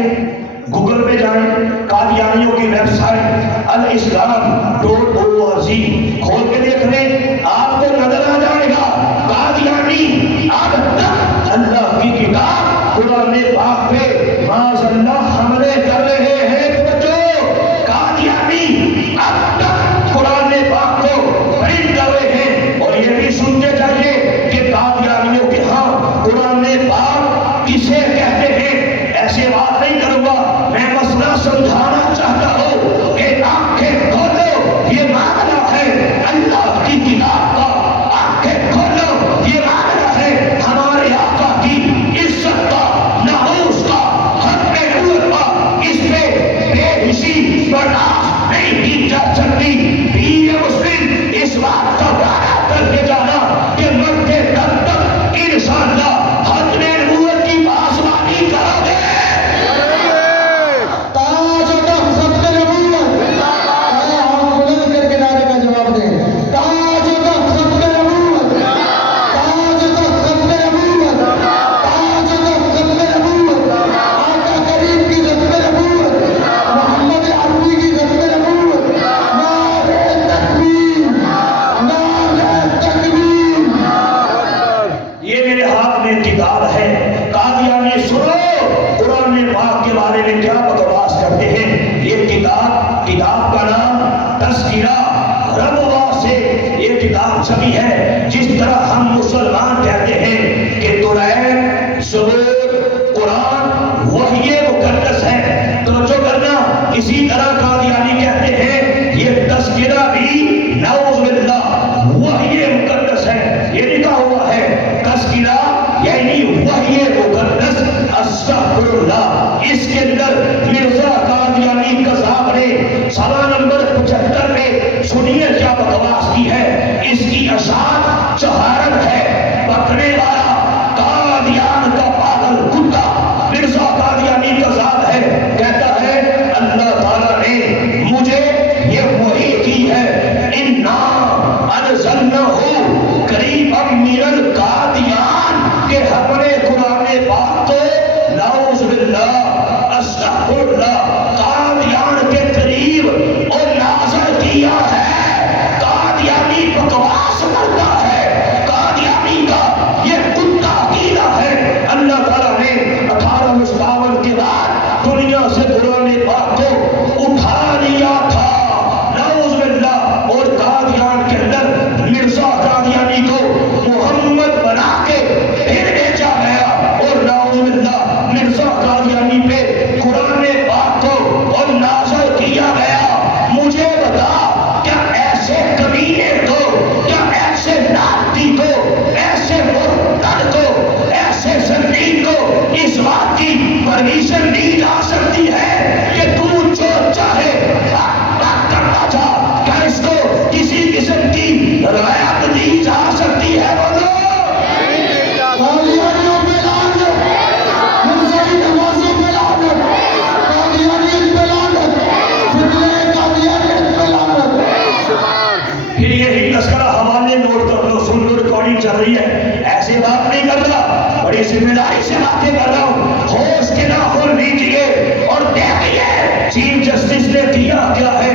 گوگل پہ جائیں، قادیانیوں کی ویب سائٹ alislam.org کھول کے دیکھ لیں، آپ کو نظر آ جائے گا قادیانی اب تک اللہ کی کتاب قرآن پاک پہ معاذ اللہ حملے کر رہے ہیں۔ توجہ، قادیانی اب تک قرآن پاک کو پرنٹ کر رہے ہیں، اور یہ بھی سنتے جائیے کہ قادیانیوں کے ہاں قرآن پاک کسے کہتے ہیں۔ ایسے بات نہیں کروں گا، میں مسئلہ سمجھانا چاہتا ہوں کہ آنکھیں کھولو، یہ معاملہ ہے اللہ کی کتاب کا، آنکھیں کھولو، یہ معاملہ ہے ہمارے آقا کی عزت کا، ناموس کا، حق نبوت کا، اس پہ بے حسی برداشت نہیں کی جا سکتی۔ پیر مسلم اس بات کا وعدہ کر کے جانا کہ مرتے دم تک انشاءاللہ حق نبوت کی پاسبانی کرو گے۔ تاج و تخت ختم نبوت، ہم بلند کر کے نعرے کا جواب دیں، تاج و تخت ختم نبوت، تاج و تخت ختم نبوت، تاج و تخت ختم نبوت، آقا کریم کی ختم نبوت، محمد عربی کی ختم نبوت، نعرہ تکبیر، نعرہ تکبیر۔ یہ میرے ہاتھ میں کتاب ہے، قادیانی سنو قرآن پاک کے بارے میں کیا بکواس کرتے ہیں۔ یہ کتاب کا نام تذکرہ ربوا سے یہ کتاب چھپی ہے۔ جس طرح ہم مسلمان کہتے ہیں کہ قرآن، زبور، قرآن وحی مقدس ہے، توجہ کرنا، اسی طرح قادیانی کہتے ہیں یہ تذکرہ بھی نعوذ باللہ وحی مقدس ہے۔ یہ لکھا ہوا ہے تذکرہ یعنی وحی مقدس، استغفر اللہ۔ اس کے اندر مرزا قادیانی قذاب نے سوال نمبر 75 میں سنیے کیا بکواس کی ہے۔ اس کی اشاعت جہارت ہے، پکڑنے والا قادیان کا پاگل کتا مرزا قادیانی قذاب ہے، کہتا ہے اللہ تعالیٰ نے مجھے یہ وحی کی ہے، انا انزلناہ قریبا من القادیان، کہ ہم نے قرآن پاک کو نعوذ باللہ استغفر اللہ قادیان کے قریب اور نازل کیا ہے۔ قادیانی بکواس کرتا ہے، قادیانی کا یہ کتا عقیدہ ہے۔ اللہ تعالیٰ نے 1857 کے بعد دنیا سے قرآن پاک کو اٹھا لیا تھا، نعوذ باللہ، اور قادیان کے اندر مرزا قادیانی کو محمد بنا کے پھر بھیجا گیا، اور نعوذ باللہ مرزا قادیانی پہ قرآن پاک کو اور نازل کیا گیا۔ مجھے بتا، کیا ایسے کمینے کو، کیا ایسے ناتی کو، ایسے مرتد کو، ایسے زندگی کو اس بات کی پرمیشن دی جا سکتی ہے کہ تو جو چاہے حق کرنا چاہ، کیا اس کو کسی قسم کی رعایت دی جا سکتی ہے؟ بولو قادیانیوں پہ لعنت، مرزائی نمازوں پہ لعنت، قادیانیت پہ لعنت، فتنہ قادیانیت پہ لعنت۔ پھر یہی تذکرہ حوالے نوٹ کر لو، سن لو، ریکارڈنگ چل رہی ہے، ایسے بات نہیں کر رہا، بڑی ذمہ داری سے باتیں کر رہا ہوں۔ ہوش کے ناخن لیجیے اور دیکھیے چیف جسٹس نے کیا کیا ہے۔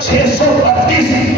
632,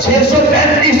635,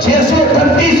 638,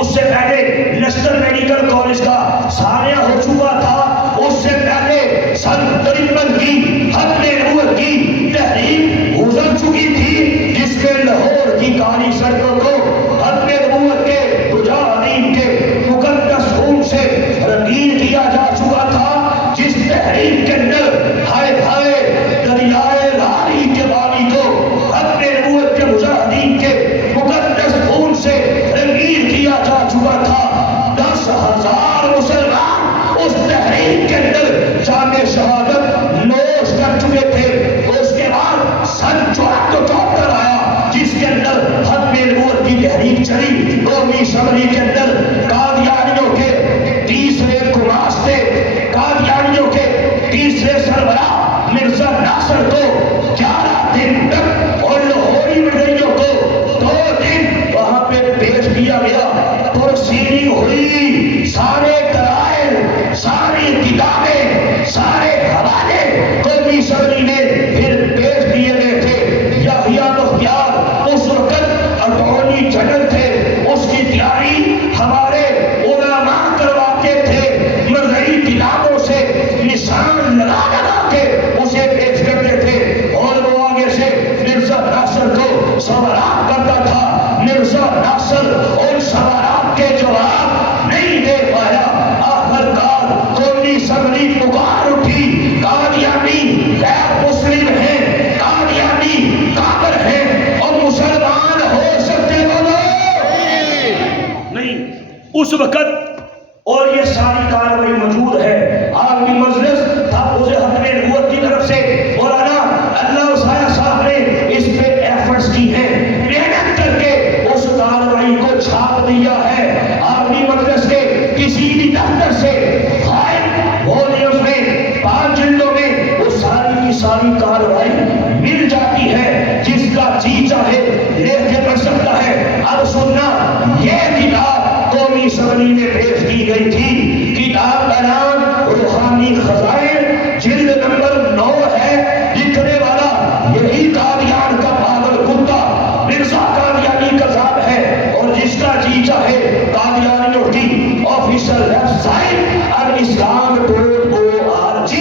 اس سے پہلے لسٹر میڈیکل کالج کا سانیہ ہو چکا تھا، اس سے پہلے سن 53 کی ختم نبوت کی تحریک گزر چکی تھی، جس میں لاہور کی کالی سڑکوں کو ختم نبوت کے مجاہدین کے مقدس خون سے رنگین کیا جا چکا تھا، جس تحریک کے اندر ہائے ہائے دریائے راہی کے بانی کو ختم نبوت کے مجاہدین کے مقدس خون سے رنگین کیا جا چکا تھا۔ 10,000 مسلمان اس تحریک کے اندر جام شہادت نوش کر چکے تھے۔ اس کے بعد سن 74 آیا، جس کے اندر ختم نبوت کی تحریک چلی۔ قومی اسمبلی کے اندر قادیانیوں کے تیسرے گماشتے، قادیانیوں کے تیسرے سربراہ مرزا ناصر کو 11 دن تک اور لاہوری مڈیوں کو 2 دن وہاں پہ پیش کیا گیا، پرسینی ہوئی، سارے دلائل، ساری کتابیں، سارے حوالے قومی اسمبلی میں پھر پیش کیے گئے تھے۔ یحییٰ بختیار اس وقت اٹارنی جنرل تھے، اس کی تیاری ہمارے علماء کرواتے تھے، مرئی کتابوں سے نشان لگا لگا کے اسے پیش کرتے تھے، اور وہ آگے سے مرزا ناصر کو سوالات کرتا تھا۔ مرزا ناصر ان سوالات کے جواب نہیں دے پایا۔ آخرکار قومی اسمبلی پکار اٹھی، قادیانی غیر مسلم ہیں، قادیانی کافر ہیں، اور مسلمان ہو سکتے وہ لوگ نہیں اس وقت۔ اور یہ ساری کاروائی موجود ہے۔ عالمی مجلس تحفظ ختم نبوت کی طرف سے مولانا اللہ وسعہ صاحب نے اس پہ ایفرٹس کی ہیں، محنت کر کے اس کاروائی کو چھاپ دیا ہے۔ عالمی مجلس کے کسی بھی دفتر سے فائل والیومز میں 5 جلدوں میں وہ ساری کی ساری کاروائی مل جاتی ہے، جس کا جی چاہے لے کے پڑھ سکتا ہے۔ اب سننا، یہ کتاب قومی اسمبلی میں پیش کی گئی تھی۔ کتاب کا نام روحانی خزائن، جلد نمبر 9 ہے، لکھنے والا یہی قادیان کا پاگل کتا مرزا قادیانی کذاب ہے، اور جس کا جی چاہے قادیانیوں کی آفیشل ویب سائٹ alislam.org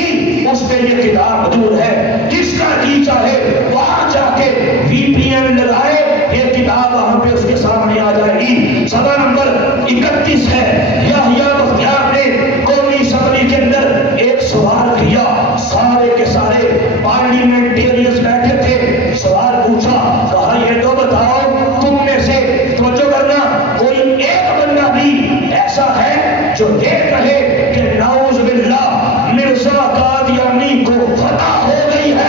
اس پہ یہ کتاب موجود ہے، جس کا جی چاہے وہاں جا کے VPN لگائے، یہ کتاب وہاں پہ اس کے سامنے آ جائے گی۔ صفحہ نمبر 31 ہے۔ یحییٰ بختیار نے قومی اسمبلی کے اندر ایک سوال کیا، سارے کے سارے پارلیمنٹیرینز بیٹھے تھے، سوال پوچھا، کہا یہ تو بتاؤ تم میں سے توجہ کرنا، کوئی ایک بندہ بھی ایسا ہے جو یہ کہے کہ نعوذ باللہ مرزا قادیانی کو فتح ہو گئی ہے؟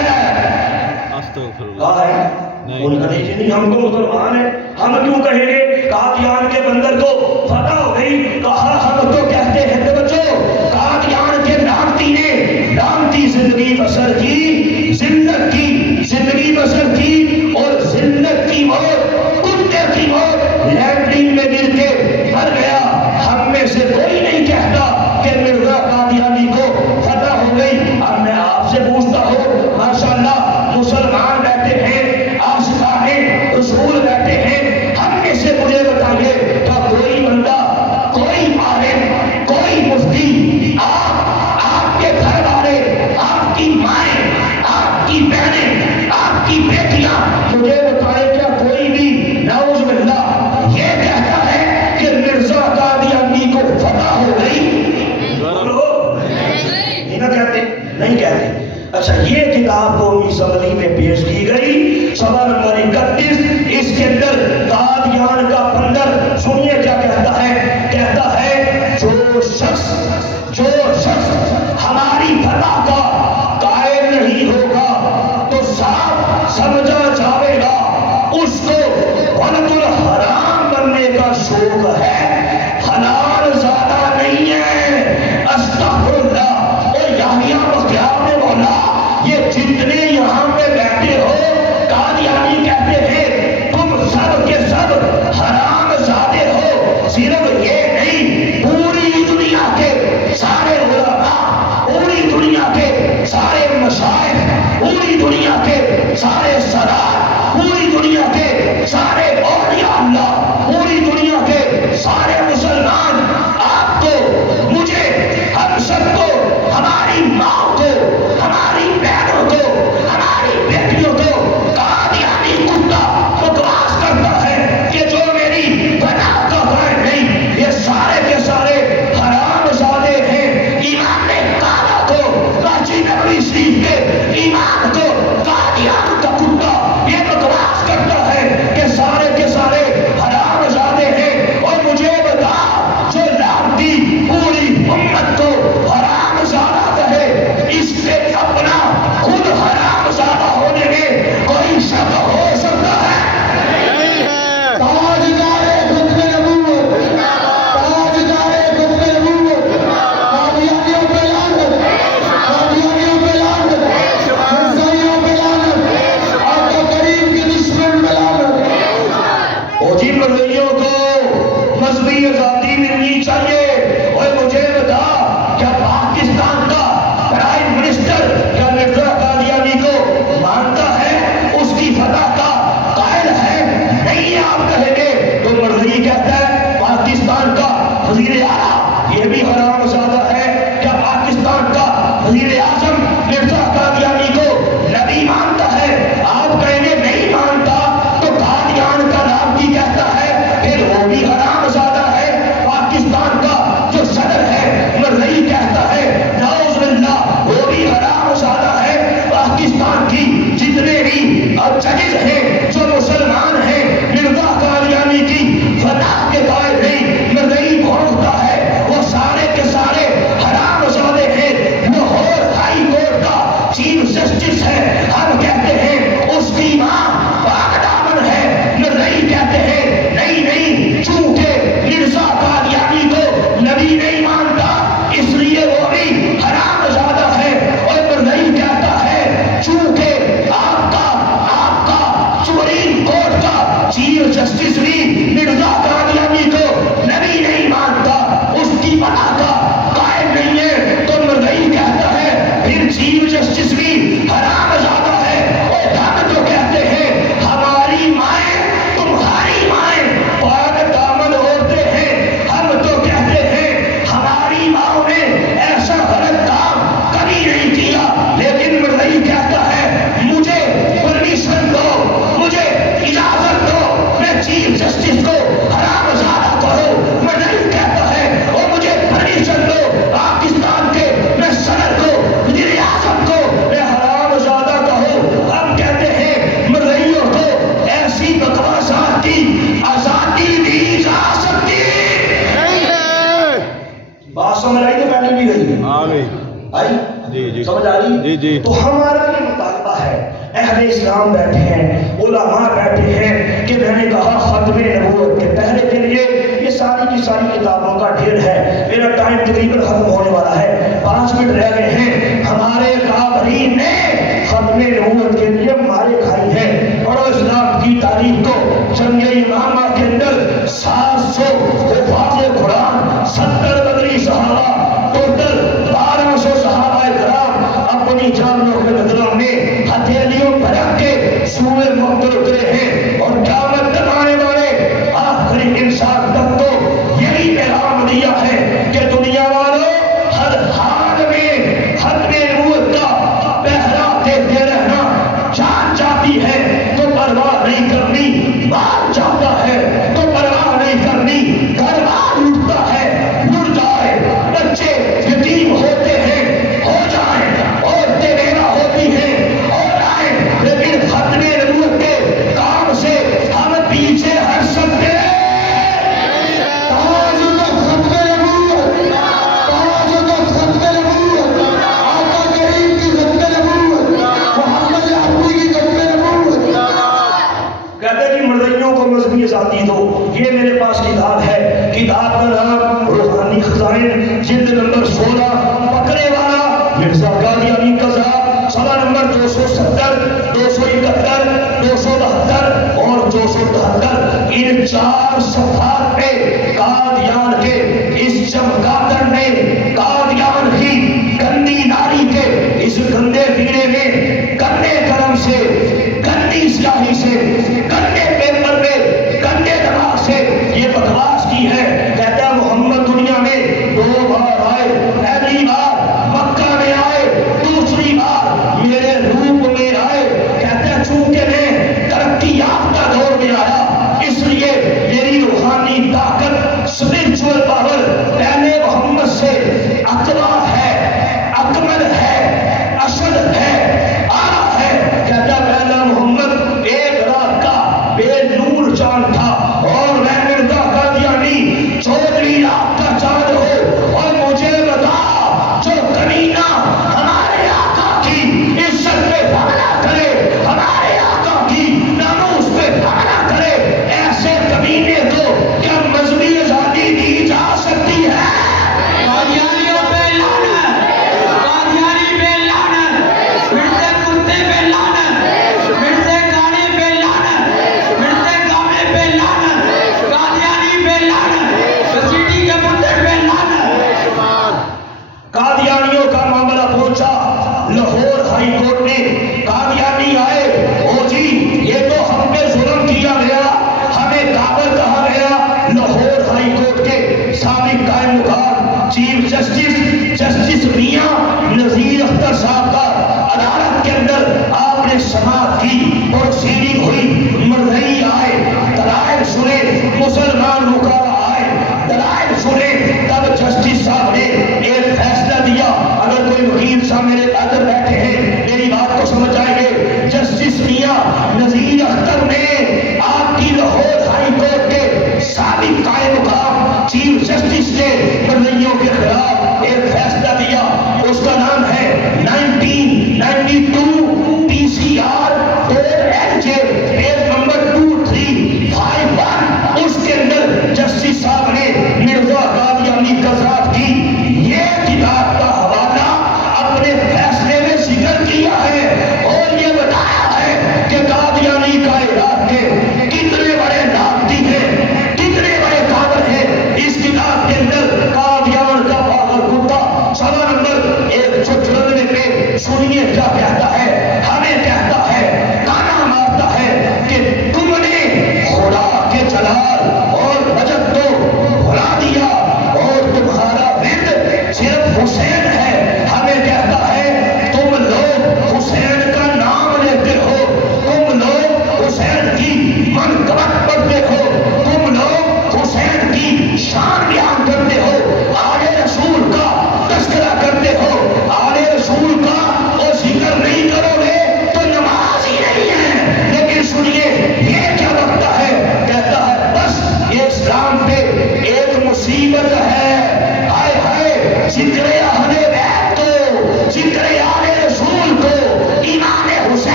کہا ہے انہوں نے جی ہم تو مسلمان ہیں، ہم کیوں کہیں گے قادیان کے بندر کو فتح ہو گئی؟ کہا ہم تو کہتے ہیں کہ بچو قادیان کے لعنتی نے لعنتی زندگی بسر کی، ذلت کی زندگی بسر کی، اور ذلت کی موت، کتے کی موت لیٹرین میں گر کے مر گیا۔ ہم میں سے کوئی نہیں کہتا کہ مرزا قادیانی کو فتح ہو گئی۔ اب میں آپ سے پوچھتا ہوں، ماشاءاللہ مسلمان بیٹھے ہیں، عاشقان رسول بیٹھے ہیں، ہم میں سے مجھے بتائیے تو کوئی بندہ، کوئی عالم، کوئی مفتی، آپ کے گھر والے، آپ کی مائیں، آپ کی بہنیں، آپ کی بیٹیاں، مجھے بتائیں کیا کوئی بھی نعوذ باللہ یہ کہتا ہے کہ مرزا قادیانی کو فتح ہو گئی؟ نہیں کہتے۔ اچھا، یہ کتاب قومی اسمبلی میں پیش کی گئی، صفحہ نمبر 31، اس کے اندر قادیان کا بندر سنیے کیا کہتا ہے۔ کہتا ہے جو شخص ہماری فتح کا قائل نہیں ہوگا تو صاف سمجھا جائے گا اس کو ولد الحرام بننے کا شوق ہے، حلال زیادہ نہیں ہے۔ استغفر اللہ۔ اور یحییٰ بختیار نے بولا یہ جتنے یہاں پہ بیٹھے ہو قادیانی کہتے ہیں تم سب کے سب حرام زادے ہو۔ صرف یہ نہیں، پوری دنیا کے سارے علماء، پوری دنیا کے سارے مشائخ، پوری دنیا کے سارے سرار، پوری دنیا کے سارے اولیاء اللہ، پوری دنیا کے سارے اور ججز ہیں جو مسلمان ہیں مرزا قادیانی کی فتح کے قائل نہیں، مرزائی بھونکتا ہے، وہ سارے کے سارے حرام زادے ہیں، لاہور ہائی کورٹ کا چیف جسٹس ہے، ہم کہتے ہیں اس کی ماں پاک دامن ہے، مرزائی کہتے ہیں نہیں نہیں، چونکہ مرزا قادیانی کو نبی نہیں مانتا اس لیے وہ بھی حرام زادہ ہے، اور مرزائی کہتا ہے چونکہ آپ کا سپریم کورٹ کا چیف جسٹس بھی مرزا قادیانی کو نبی نہیں مانتا، اس کی پناہ کا قائل نہیں ہے، تو مرزائی کہتا ہے پھر چیف جسٹس بھی حرام زادہ ہے، اور ہم تو کہتے ہیں ہماری مائیں تمہاری مائیں پاک دامن عورتیں ہیں، ہم تو کہتے ہیں ہماری ماں نے ایسا غلط کام کبھی نہیں کیا، لیکن مرزائی کہتا ہے مجھے پرمیشن دو، مجھے اجازت دو، میں چیف جسٹس کو حرام زادہ کہوں، مرزائی کہتا ہے وہ مجھے پرمیشن دو، پاکستان کے میں صدر کو، ریاست کو میں حرام زادہ کہوں، ہم کہتے ہیں مرزائیوں کو ایسی بکواسات کی آزادی دی جا سکتی نہیں ہے. بات سمجھ آئی تو پہلے بھی گئی آ گئی. آئی جی جی سمجھ آ رہی؟ جی جی. تو ہمارا یہ مطالبہ ہے، اہل اسلام بیٹھے ہیں، علماء بیٹھے ہیں، کہ میں نے کہا ختم نبوت کے پہلے کے لیے یہ ساری کی ساری کتابوں کا ڈھیر ہے، میرا ٹائم تقریباً ختم ہونے والا ہے، 5 منٹ رہ گئے ہیں، ہمارے کافرین نے ختم نبوت کے لیے مارے کھائی ہیں، اور اسلام کی تاریخ کو جنگ یمامہ کے اندر 700 حفاظ قرآن، 70 بدری صحابہ، ٹوٹل 1200 صحابہ کرام اپنی جانوں کے نظروں میں ہتھیلیوں پر رکھ کے سورہ مقتل اترے ہیں، اور قیامت تک آنے والے آخری انسان تک کو یہی پیغام دیا ہے کہ دنیا والوں ہر حال میں ختم نبوت کا پہرا دیتے رہنا، جان جاتی ہے تو پرواہ نہیں کرنی، مال جاتا ہے تو پرواہ نہیں کرنی، گھر بار لٹتا ہے لٹ جائے، بچے یتیم ہوتے ہیں ہو جائیں، عورتیں بیوہ ہوتی ہیں ہو جائیں، لیکن ختم نبوت کے کام سے ہم پیچھے ہٹ سکتے ہیں؟ تاج تک ختم نبوت، تاج تک ختم نبوت، آقا کریم کی ختم نبوت، محمد عربی کی ختم نبوت. کہتے ہیں مرزائیوں کو مذہبی آزادی دو، یہ میرے پاس کتاب ہے، کتاب کا نام روحانی خزائن، جلد نمبر 16، پکڑے والا مرزا قادیانی قذاب، صفحہ نمبر 270، 271، 272 اور 273، ان 4 صفحات پہ قادیان کے اس چمگادڑ نے قادیان کی گندی ناری کے اس گندے پیڑے میں گندے قلم سے، گندی سیاہی سے، گندے پیپر پہ، گندے دماغ سے یہ بکواس کی ہے. کہتا ہے محمد دنیا میں 2 بار آئے، پہلی بار مکہ میں آئے، دوسری بار میرے روپ میں آئے. کہتا ہے چونکہ میں ترقی یافتہ دور میں آیا اس لیے میری روحانی طاقت، اسپرچول پاور پہلے محمد سے اقوا ہے، اکمل ہے، اشد ہے، اعلیٰ ہے. کہتا ہے پہلا محمد 1 رات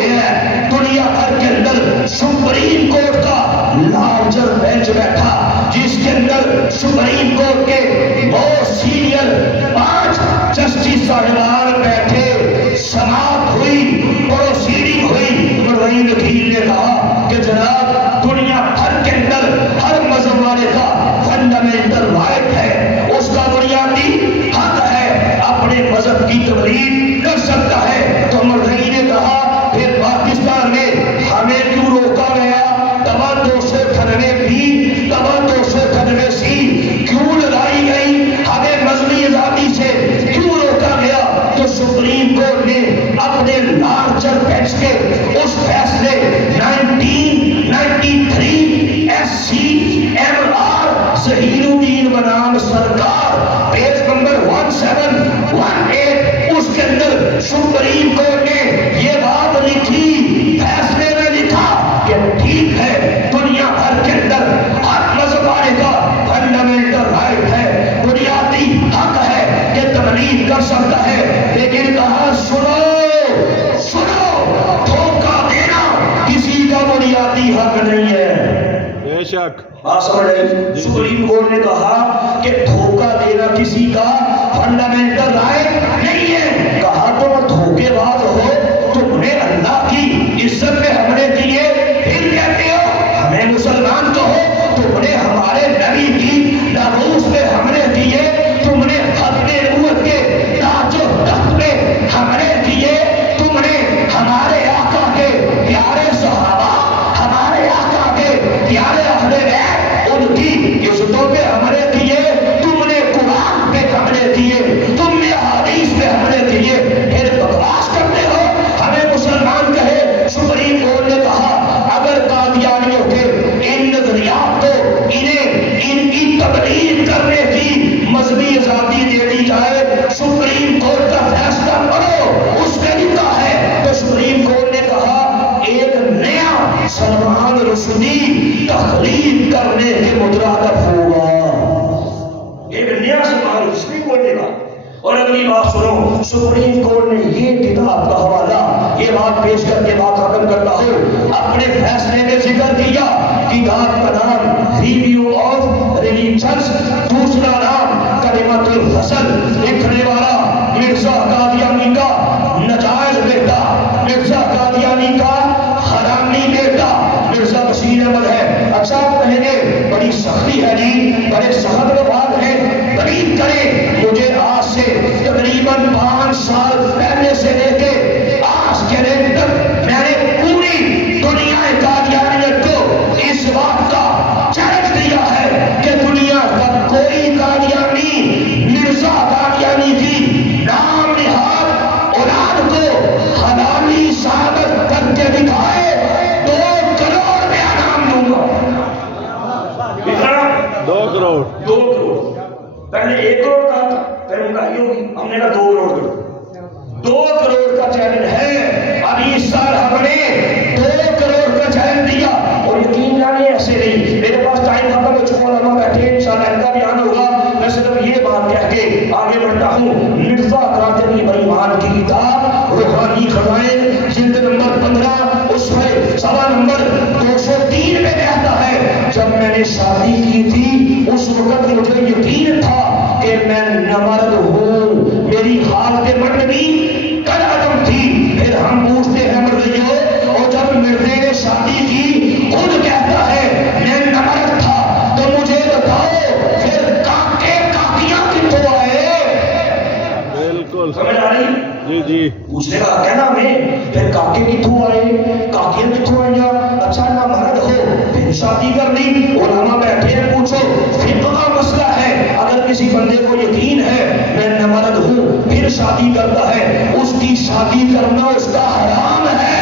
گیا ہے. دنیا بھر کے اندر سپریم کورٹ کا لارجر بینچ بیٹھا جس کے اندر سپریم کورٹ کے بہت سینئر 5 جسٹس صاحبان بیٹھے. سماعت ہوئی، پروسیڈنگ ہوئی. مروی وکیل نے کہا کہ جناب دنیا بھر کے اندر ہر مذہب والے کا فنڈامنٹل رائٹ ہے، اس کا بنیادی حق ہے، اپنے مذہب کی تبلیغ کر سکتا ہے. تو مروی نے کہا پھر پاکستان میں ہمیں کیوں روکا گیا؟ دوا 298 بی، دوا 298 سی کیوں لگائی گئی؟ ہمیں مذہبی آزادی سے کیوں روکا گیا؟ تو سپریم کورٹ نے اپنے لارجر بینچ کے اس فیصلے 1993 S C M R Zahiruddin بنام سرکار پیج نمبر 1718 اس کے اندر سپریم کورٹ نے یہ بات لکھی، فیصلے میں لکھا کہ ٹھیک ہے دنیا بھر کے اندر ہر مذہب والے کا فنڈامنٹل رائٹ ہے، بنیادی حق ہے کہ تبلیغ کر سکتا ہے. لیکن کہا سنو دھوکہ دینا کسی کا بنیادی حق نہیں ہے. بے شک. بات سمجھ رہے؟ سپریم کورٹ نے کہا کہ دھوکہ دینا کسی کا فنڈامنٹل رائٹ نہیں ہے. کہا تم دھوکے باز ہو، تم نے اللہ کی عزت میں ہم نے دیے پھر کہتے ہو ہمیں مسلمان کہو. تم نے ہمارے نبی کی ناموس میں ہم نے دیے، تم نے ختم نبوت کے تاج و تخت میں ہم نے دیے، تم نے ہمارے آقا کے پیارے صحابہ، ہمارے آقا کے پیارے اہل بیت ان کی عزتوں پہ ہم نے دیے، تم نے قرآن پہ ہم نے دیے، تم نے حدیث پہ ہم نے دیے، پھر بکواس کرتے ہو ہمیں مسلمان کہے. سپریم کورٹ نے کہا اگر قادیانیوں کے ان نظریات کو انہیں ان کی تبلیغ کرنے کی مذہبی آزادی دے دی جائے، سپریم کورٹ کا فیصلہ پڑھو اس میں لکھا ہے. تو سپریم کورٹ نے کہا ایک نیا سلمان رشدی تخلیق کرنے کے مترادف ہوگا. ایک نیا سلمان رشدی کورٹ نے کہا. اور اگلی بات سنو، سپریم کورٹ نے یہ کتاب کا حوالہ یہ بات پیش کر کے بات ختم کرتا ہوں، اپنے فیصلے میں ذکر کیا. کتاب کا نام ریویو آف ریلیجنز، دوسرا نام کلمۃ الفصل، لکھنے والا مرزا قادیانی کا نجائز بیٹا، مرزا قادیانی کا حرامی بیٹا مرزا بشیر احمد ہے. اچھا آپ کہیں گے بڑی سختی ہے جی، بڑے سخت لفظ ہیں، بریک کریں. مجھے آج سے تقریباً 5 سال پہلے سے لے کے آج کے دن تک میں نے پوری دنیا قادیانیت کو اس بات کا چیلنج دیا ہے کہ دنیا کا کوئی قادیانی مرزا قادیانی کی نام نہاد اولاد کو حلالی ثابت کر کے دکھائے 2 کروڑ میں انعام دوں گا. کتنا؟ 2 کروڑ. 2 کروڑ. پہلے 1 کروڑ کا تھا، پھر ان کا یہ ہوگی، ہم نے کہا 2 کروڑ کرو. 2 کروڑ کا چیلنج ہے. ابھی اس سال ہم نے 2 کروڑ کا چیلنج دیا. اور یقین جانے ایسے نہیں، میرے پاس ٹائم ختم ہو چکا، علماء بیٹھے انشاءاللہ ان کا بیان ہوگا. میں صرف یہ بات کہہ کے آگے بڑھتا ہوں. مرزا قادیانی بےایمان کی کتاب روحانی خزائن جلد نمبر 15 اس میں صفحہ نمبر 203 میں کہتا ہے جب میں نے شادی کی تھی اس وقت مجھے یقین تھا کہ میں نامرد ہوں، میری حالت مندی کل عدم تھی. پھر ہم پوچھتے ہیں مرزیوں، اور جب مرزے نے شادی کی خود کہتا ہے میں نامرد تھا، تو مجھے بتاؤ پھر کاکے کاکیاں کتوں آئے؟ بالکل سمجھ آ رہی؟ جی جی. پوچھنے کا کہنا ہمیں پھر کاکے کتوں آئے، کاکیاں کتوں آئیں؟ اچھا نامرد ہو پھر شادی کر لی، علماء بیٹھے ہیں، پوچھو فقہ کا مسئلہ ہے. اگر کسی بندے کو یقین ہے میں نامرد ہوں پھر شادی کرتا ہے، اس کی شادی کرنا اس کا حرام ہے.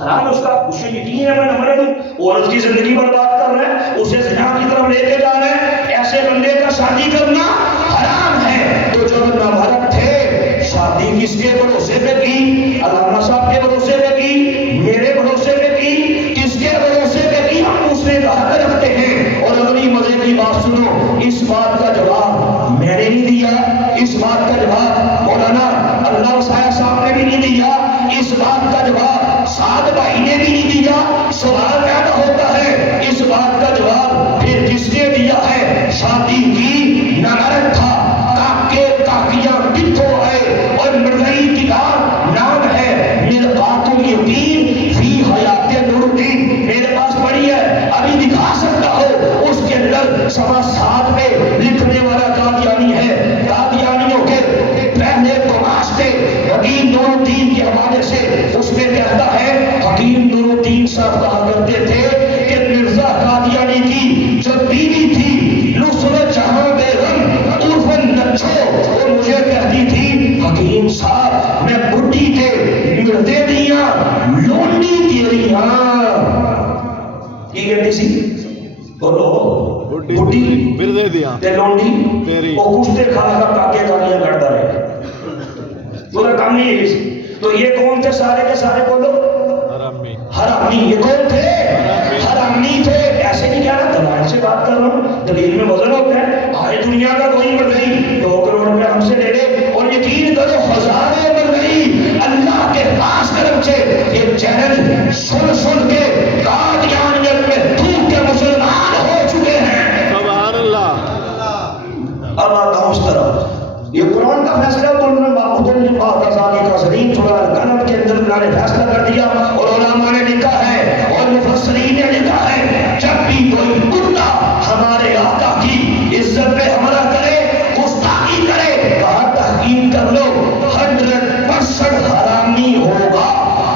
حرام اس کا، اسے یقین ہے میں نامرد ہوں، عورت کی زندگی برباد کر رہا ہے، اسے زنا کی طرف لے کے جا رہا ہے، ایسے بندے کا شادی کرنا حرام ہے. تو جب نامرد تھے شادی کس کے بھروسے پہ کی؟ علامہ صاحب کے بھروسے پہ کی، میرے بھروسے پہ کی، کس کے بھروسے پہ کی؟ ہم پوچھنے کا حق رکھتے ہیں. اور اگلی مزے کی بات سنو، اس بات کا جواب میں نے نہیں دیا، اس بات کا جواب مولانا اللہ صاحب سوال پیدا ہوتا ہے اس بات کا جواب پھر جس نے دیا ہے شادی کی نمرد تھا کاکے کاکیاں کتوں آئے اور مرغئی کتاب نام ہے مرقات الیتیم فی حیات نور الدین میرے پاس پڑھی ہے ابھی دکھا سکتا ہو اس کے اندر سوا 7 میں لکھنے والا قادیانی ہے قادیانیوں کے پہلے گماشتے حکیم نور الدین کے حوالے سے اس میں کہتا ہے حکیم نور الدین صاحب کہا کرتے تھے کہ مرزا قادیانی کی جو بیوی تھی نصرت جہاں بیگم عرفن نچھو وہ مجھے کہتی تھی حکیم صاحب میں بڈی کے مردے دیاں لونڈی تیری ہاں کی کہتی سی بولو بڈی مردے دیاں تے لونڈی تیری وہ کشتے کھا کھا کاکے کاکیاں کرتا رہے پورا کام نہیں ہے تو یہ کون تھے سارے کے سارے بولو حرامی حرامی یہ کون تھے حرامی تھے ایسے نہیں کہنا دلائل سے بات کر رہا ہوں دلیل میں وزن ہوتا ہے آئے دنیا کا کوئی مر گئی 2 کروڑ روپے ہم سے لے لے اور یقین کرو ہزاریں مر گئی اللہ کے پاس کرم سے یہ چینل سن کے قادیانیت میں تھوک کے مسلمان ہو چکے ہیں سبحان اللہ اب آتا ہوں اس طرح یہ قرآن کا فیصلہ قلم کے اندر اللہ نے فیصلہ کر دیا اور علماء نے لکھا ہے اور مفسرین نے لکھا ہے جب بھی کوئی بندہ ہمارے آقا کی عزت پہ حملہ کرے گستاخی کرے کہا تحقیق کر لو 100% حرامی ہوگا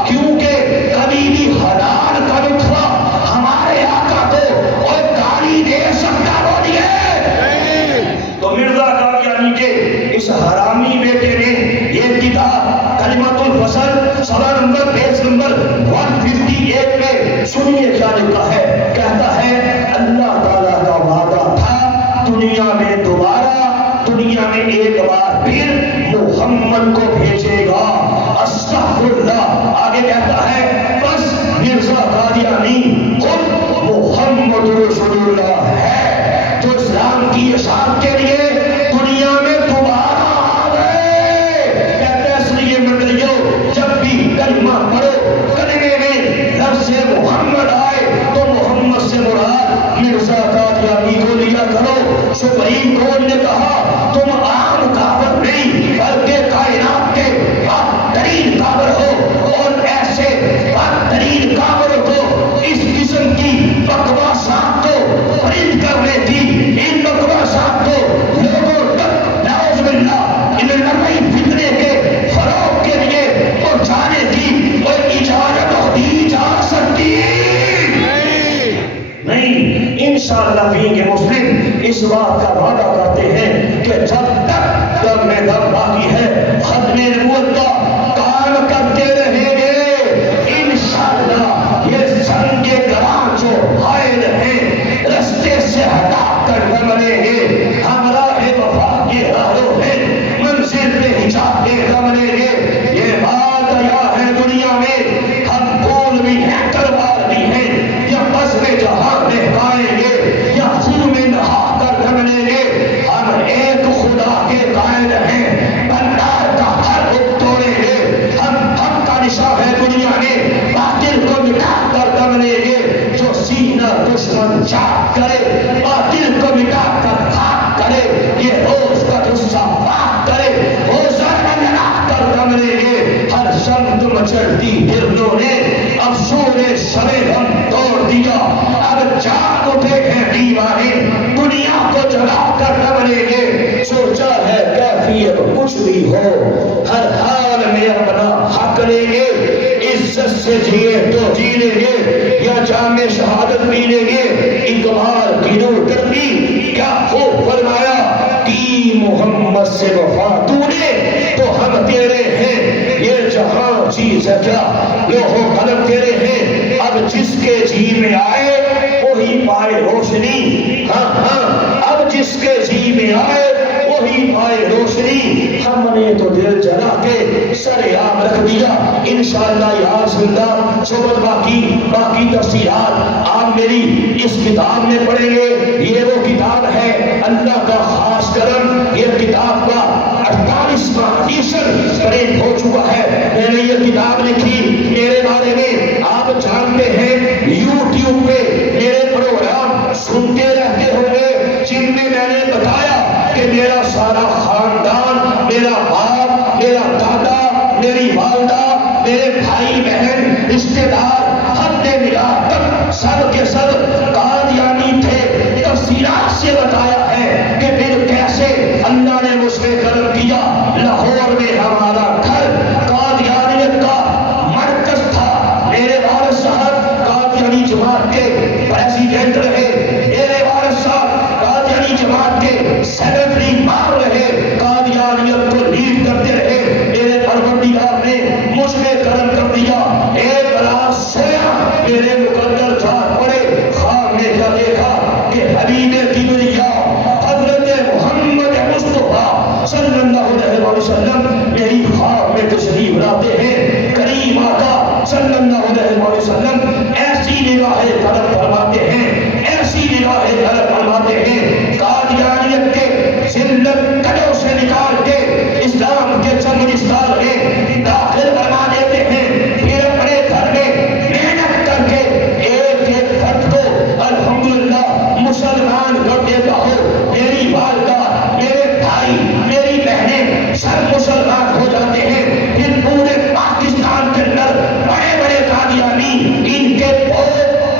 کیونکہ کبھی بھی حلال کا لطفہ ہمارے آقا کو اور گالی دے سکتا نہیں ہے تو مرزا قادیانی کے اس حرامی بیٹے نے یہ کتاب کلمۃ الفصل سورہ نمبر پیج نمبر 158 میں سنیے کیا لکھا ہے کہتا ہے اللہ تعالیٰ کا وعدہ تھا دنیا میں دوبارہ دنیا میں ایک بار پھر محمد کو بھیجے گا استغفر اللہ آگے کہتا ہے بس مرزا قادیانی خود محمد رسول اللہ ہے جو اسلام کی اشاعت کے لیے دنیا میں دوبارہ آ گئے کہتے ہیں اس لیے منڈلیوں جب بھی کلمہ پڑھو کلمے میں لفظ محمد آئے تو محمد سے مراد مرزا قادیانی کو لیا کرو سپریم کورٹ نے کہا تم عام کافر نہیں بلکہ کائنات کے بدترین کافر ہو اور ایسے بدترین کافر کو اس قسم کی بکواسات کو پرند کرنے کی ان بکواسات کو لوگوں تک نعوذ باللہ ان لڑائی فتنے کے فروغ کے لیے پہنچانے کی کوئی اجازت دی جا سکتی نہیں انشاءاللہ بھی کہ مسلم اس بات کا وعدہ کرتے ہیں کہ جب تک دم میں دم باقی ہے ختم نبوت کا کام کرتے رہیں گے انشاءاللہ یہ سنگ گراں جو حائل ہیں رستے سے ہٹا کر نہ مریں گے ہمراہ وفا کے راہوں میں منزل پہ حجاب کے نہ مریں گے یہ بات آیا ہے دنیا میں ہم کون بھی ہیں تلوار بھی ہیں یا بس میں جہاں بہکائیں گے یا خون میں نہا کر نہ مریں گے ہم ایک خدا کے قائل ہیں بندار کا ہر رخ توڑیں گے ہم حق کا نشاں ہے دنیا میں باطل کو مٹا کر نہ مریں گے جو سینہ دشمن چاک کرے باطل کو مٹا کر خاک کرے یہ روز کا غصہ پاک کرے وہ ظلم لڑا کر نہ مریں گے ہر شمد مچلتی گردوں نے اب سورے شب ہم توڑ دیا اب جاگ اٹھے ہیں دیوانے دنیا کو جلا کر نہ مریں گے سوچا ہے کیفیت کچھ بھی ہو ہر حال میں اپنا حق لیں گے عزت سے جیے تو جی لیں گے یا جام شہادت بھی لیں گے اقبال کی نور کرنی کیا خوب فرمایا کی محمد سے وفا تو نے تو ہم تیرے ہیں یہ جہاں چیز ہے کیا لوہو قلم تیرے ہیں اب جس کے جی میں آئے وہی پائے روشنی ہاں ہاں اب جس کے جی میں آئے وہی پائے روشنی ہم نے تو دل جلا کے سر عام رکھ دیا انشاءاللہ یار زندہ صبح باقی تفصیلات آپ میری اس کتاب میں پڑھیں گے یہ وہ کتاب ہے اللہ کا خاص کرم یہ کتاب کا 48واں ایڈیشن پرنٹ ہو چکا ہے میں نے یہ کتاب لکھی میرے بارے میں آپ جانتے ہیں میرا سارا خاندان، میرا باپ، میرا دادا، میری والدہ، میرے بھائی بہن، رشتے دار، حد ملا تک سب کے سب قادیانی تھے۔ تفصیلات سے بتایا ہے کہ پھر کیسے اللہ نے مجھ پہ کرم کیا۔ لاہور میں ہمارا گھر قادیانیت کا مرکز تھا۔ میرے والد صاحب قادیانی جماعت کے پریزیڈنٹ رہے، میرے والد صاحب قادیانی جماعت کے سیکرٹری مار رہے، قادیانیت کو لیڈ کرتے رہے۔ میرے پروردگار نے مجھ پہ کرم کر دیا۔ ایک رات سویا، میرے مقدر جان پڑے، خواب میں کیا دیکھا کہ حبیب کبریا حضرت محمد مصطفیٰ صلی اللہ علیہ وسلم میری خواب میں تشریف لاتے ہیں۔ کریم آقا صلی اللہ علیہ وسلم ایسی نگاہ کرم فرماتے ہیں، ایسی نگاہ کرم فرماتے ہیں، قادیانیت کے ذلت کڑوں سے نکال کے اسلام کے چمنستان میں داخل فرما دیتے ہیں۔ پھر اپنے گھر میں محنت کر کے ایک ایک فرد کو الحمدللہ مسلمان کر دیتا ہو۔ میری والدہ، میرے بھائی، میری بہنیں سب مسلمان ہو جاتے ہیں۔ پھر پورے پاکستان کے اندر بڑے بڑے قادیانی، ان کے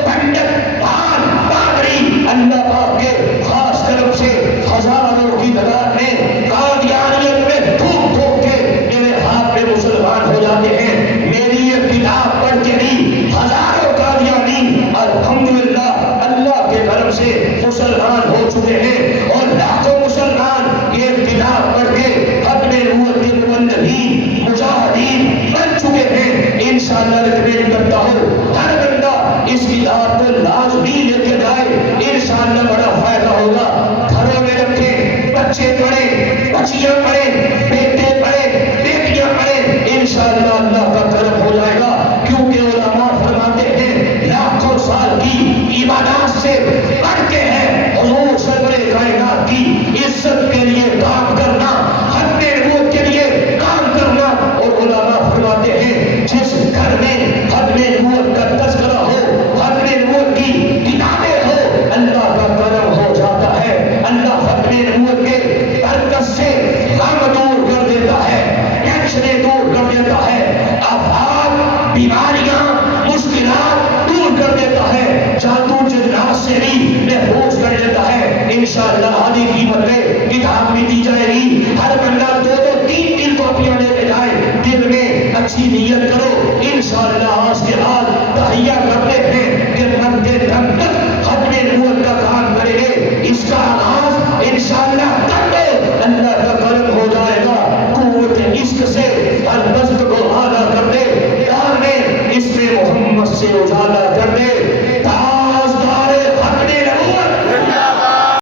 پنڈت، پان، پادری، اللہ پاک کے خاص کرم سے ہزاروں کی تعداد میں قادیانیت میں ڈوب ڈوب کے میرے ہاتھ میں مسلمان ہو جاتے ہیں۔ میری یہ کتاب پڑھ کے بھی ہزاروں قادیانی الحمدللہ اللہ کے کرم سے مسلمان ہو چکے ہیں، اور لاکھوں مسلمان یہ کتاب پڑھ کے اپنے نبوت کے مبلغین، مجاہدین بن چکے ہیں۔ انشاءاللہ ریکمینڈ کرتا ہوں ہر بندہ اس کتاب کو لازمی لے کے جائے، انشاءاللہ بڑا فائدہ ہوگا۔ گھروں میں رکھیں، بچے پڑھیں، بچیاں پڑھیں، بیٹے پڑھیں، بیٹیاں پڑھیں، انشاءاللہ اللہ کا کرم ہو جائے گا۔ کیونکہ علماء فرماتے ہیں لاکھوں سال کی عبادات سے بڑھ کے ہے حضور سرور کائنات کی عزت کے لیے کام کرنا، ختم نبوت کے لیے کام کرنا۔ اور علماء فرماتے ہیں جس گھر میں ختم نبوت کا تذکرہ ہو، ختم نبوت کی کتابیں ہو، اللہ کا کرم ہو جاتا ہے۔ اللہ ختم نبوت کے برکت سے غم دور کر دیتا ہے، ٹینشنیں دور کر دیتا ہے، آفات، بیماریاں، مشکلات دور کر دیتا ہے، جادو جنات سے بھی محفوظ کر دیتا ہے۔ انشاءاللہ آدھی قیمت میں کتاب بھی دی جائے گی۔ ہر بندہ دو دو تین تین کاپیاں لے کے جائے، دل میں اچھی نیت کرو۔ انشاءاللہ آج کے بعد تہیہ کرتے ہیں کہ مرتے دم تک ختم نبوت کا کام کریں گے۔ اس کا آغاز انشاءاللہ کر دو، اللہ کا کرم ہو جائے گا۔ قوت عشق سے ہر دست کو اعلیٰ کر دے، دار میں اس میں محمد سے اجاگر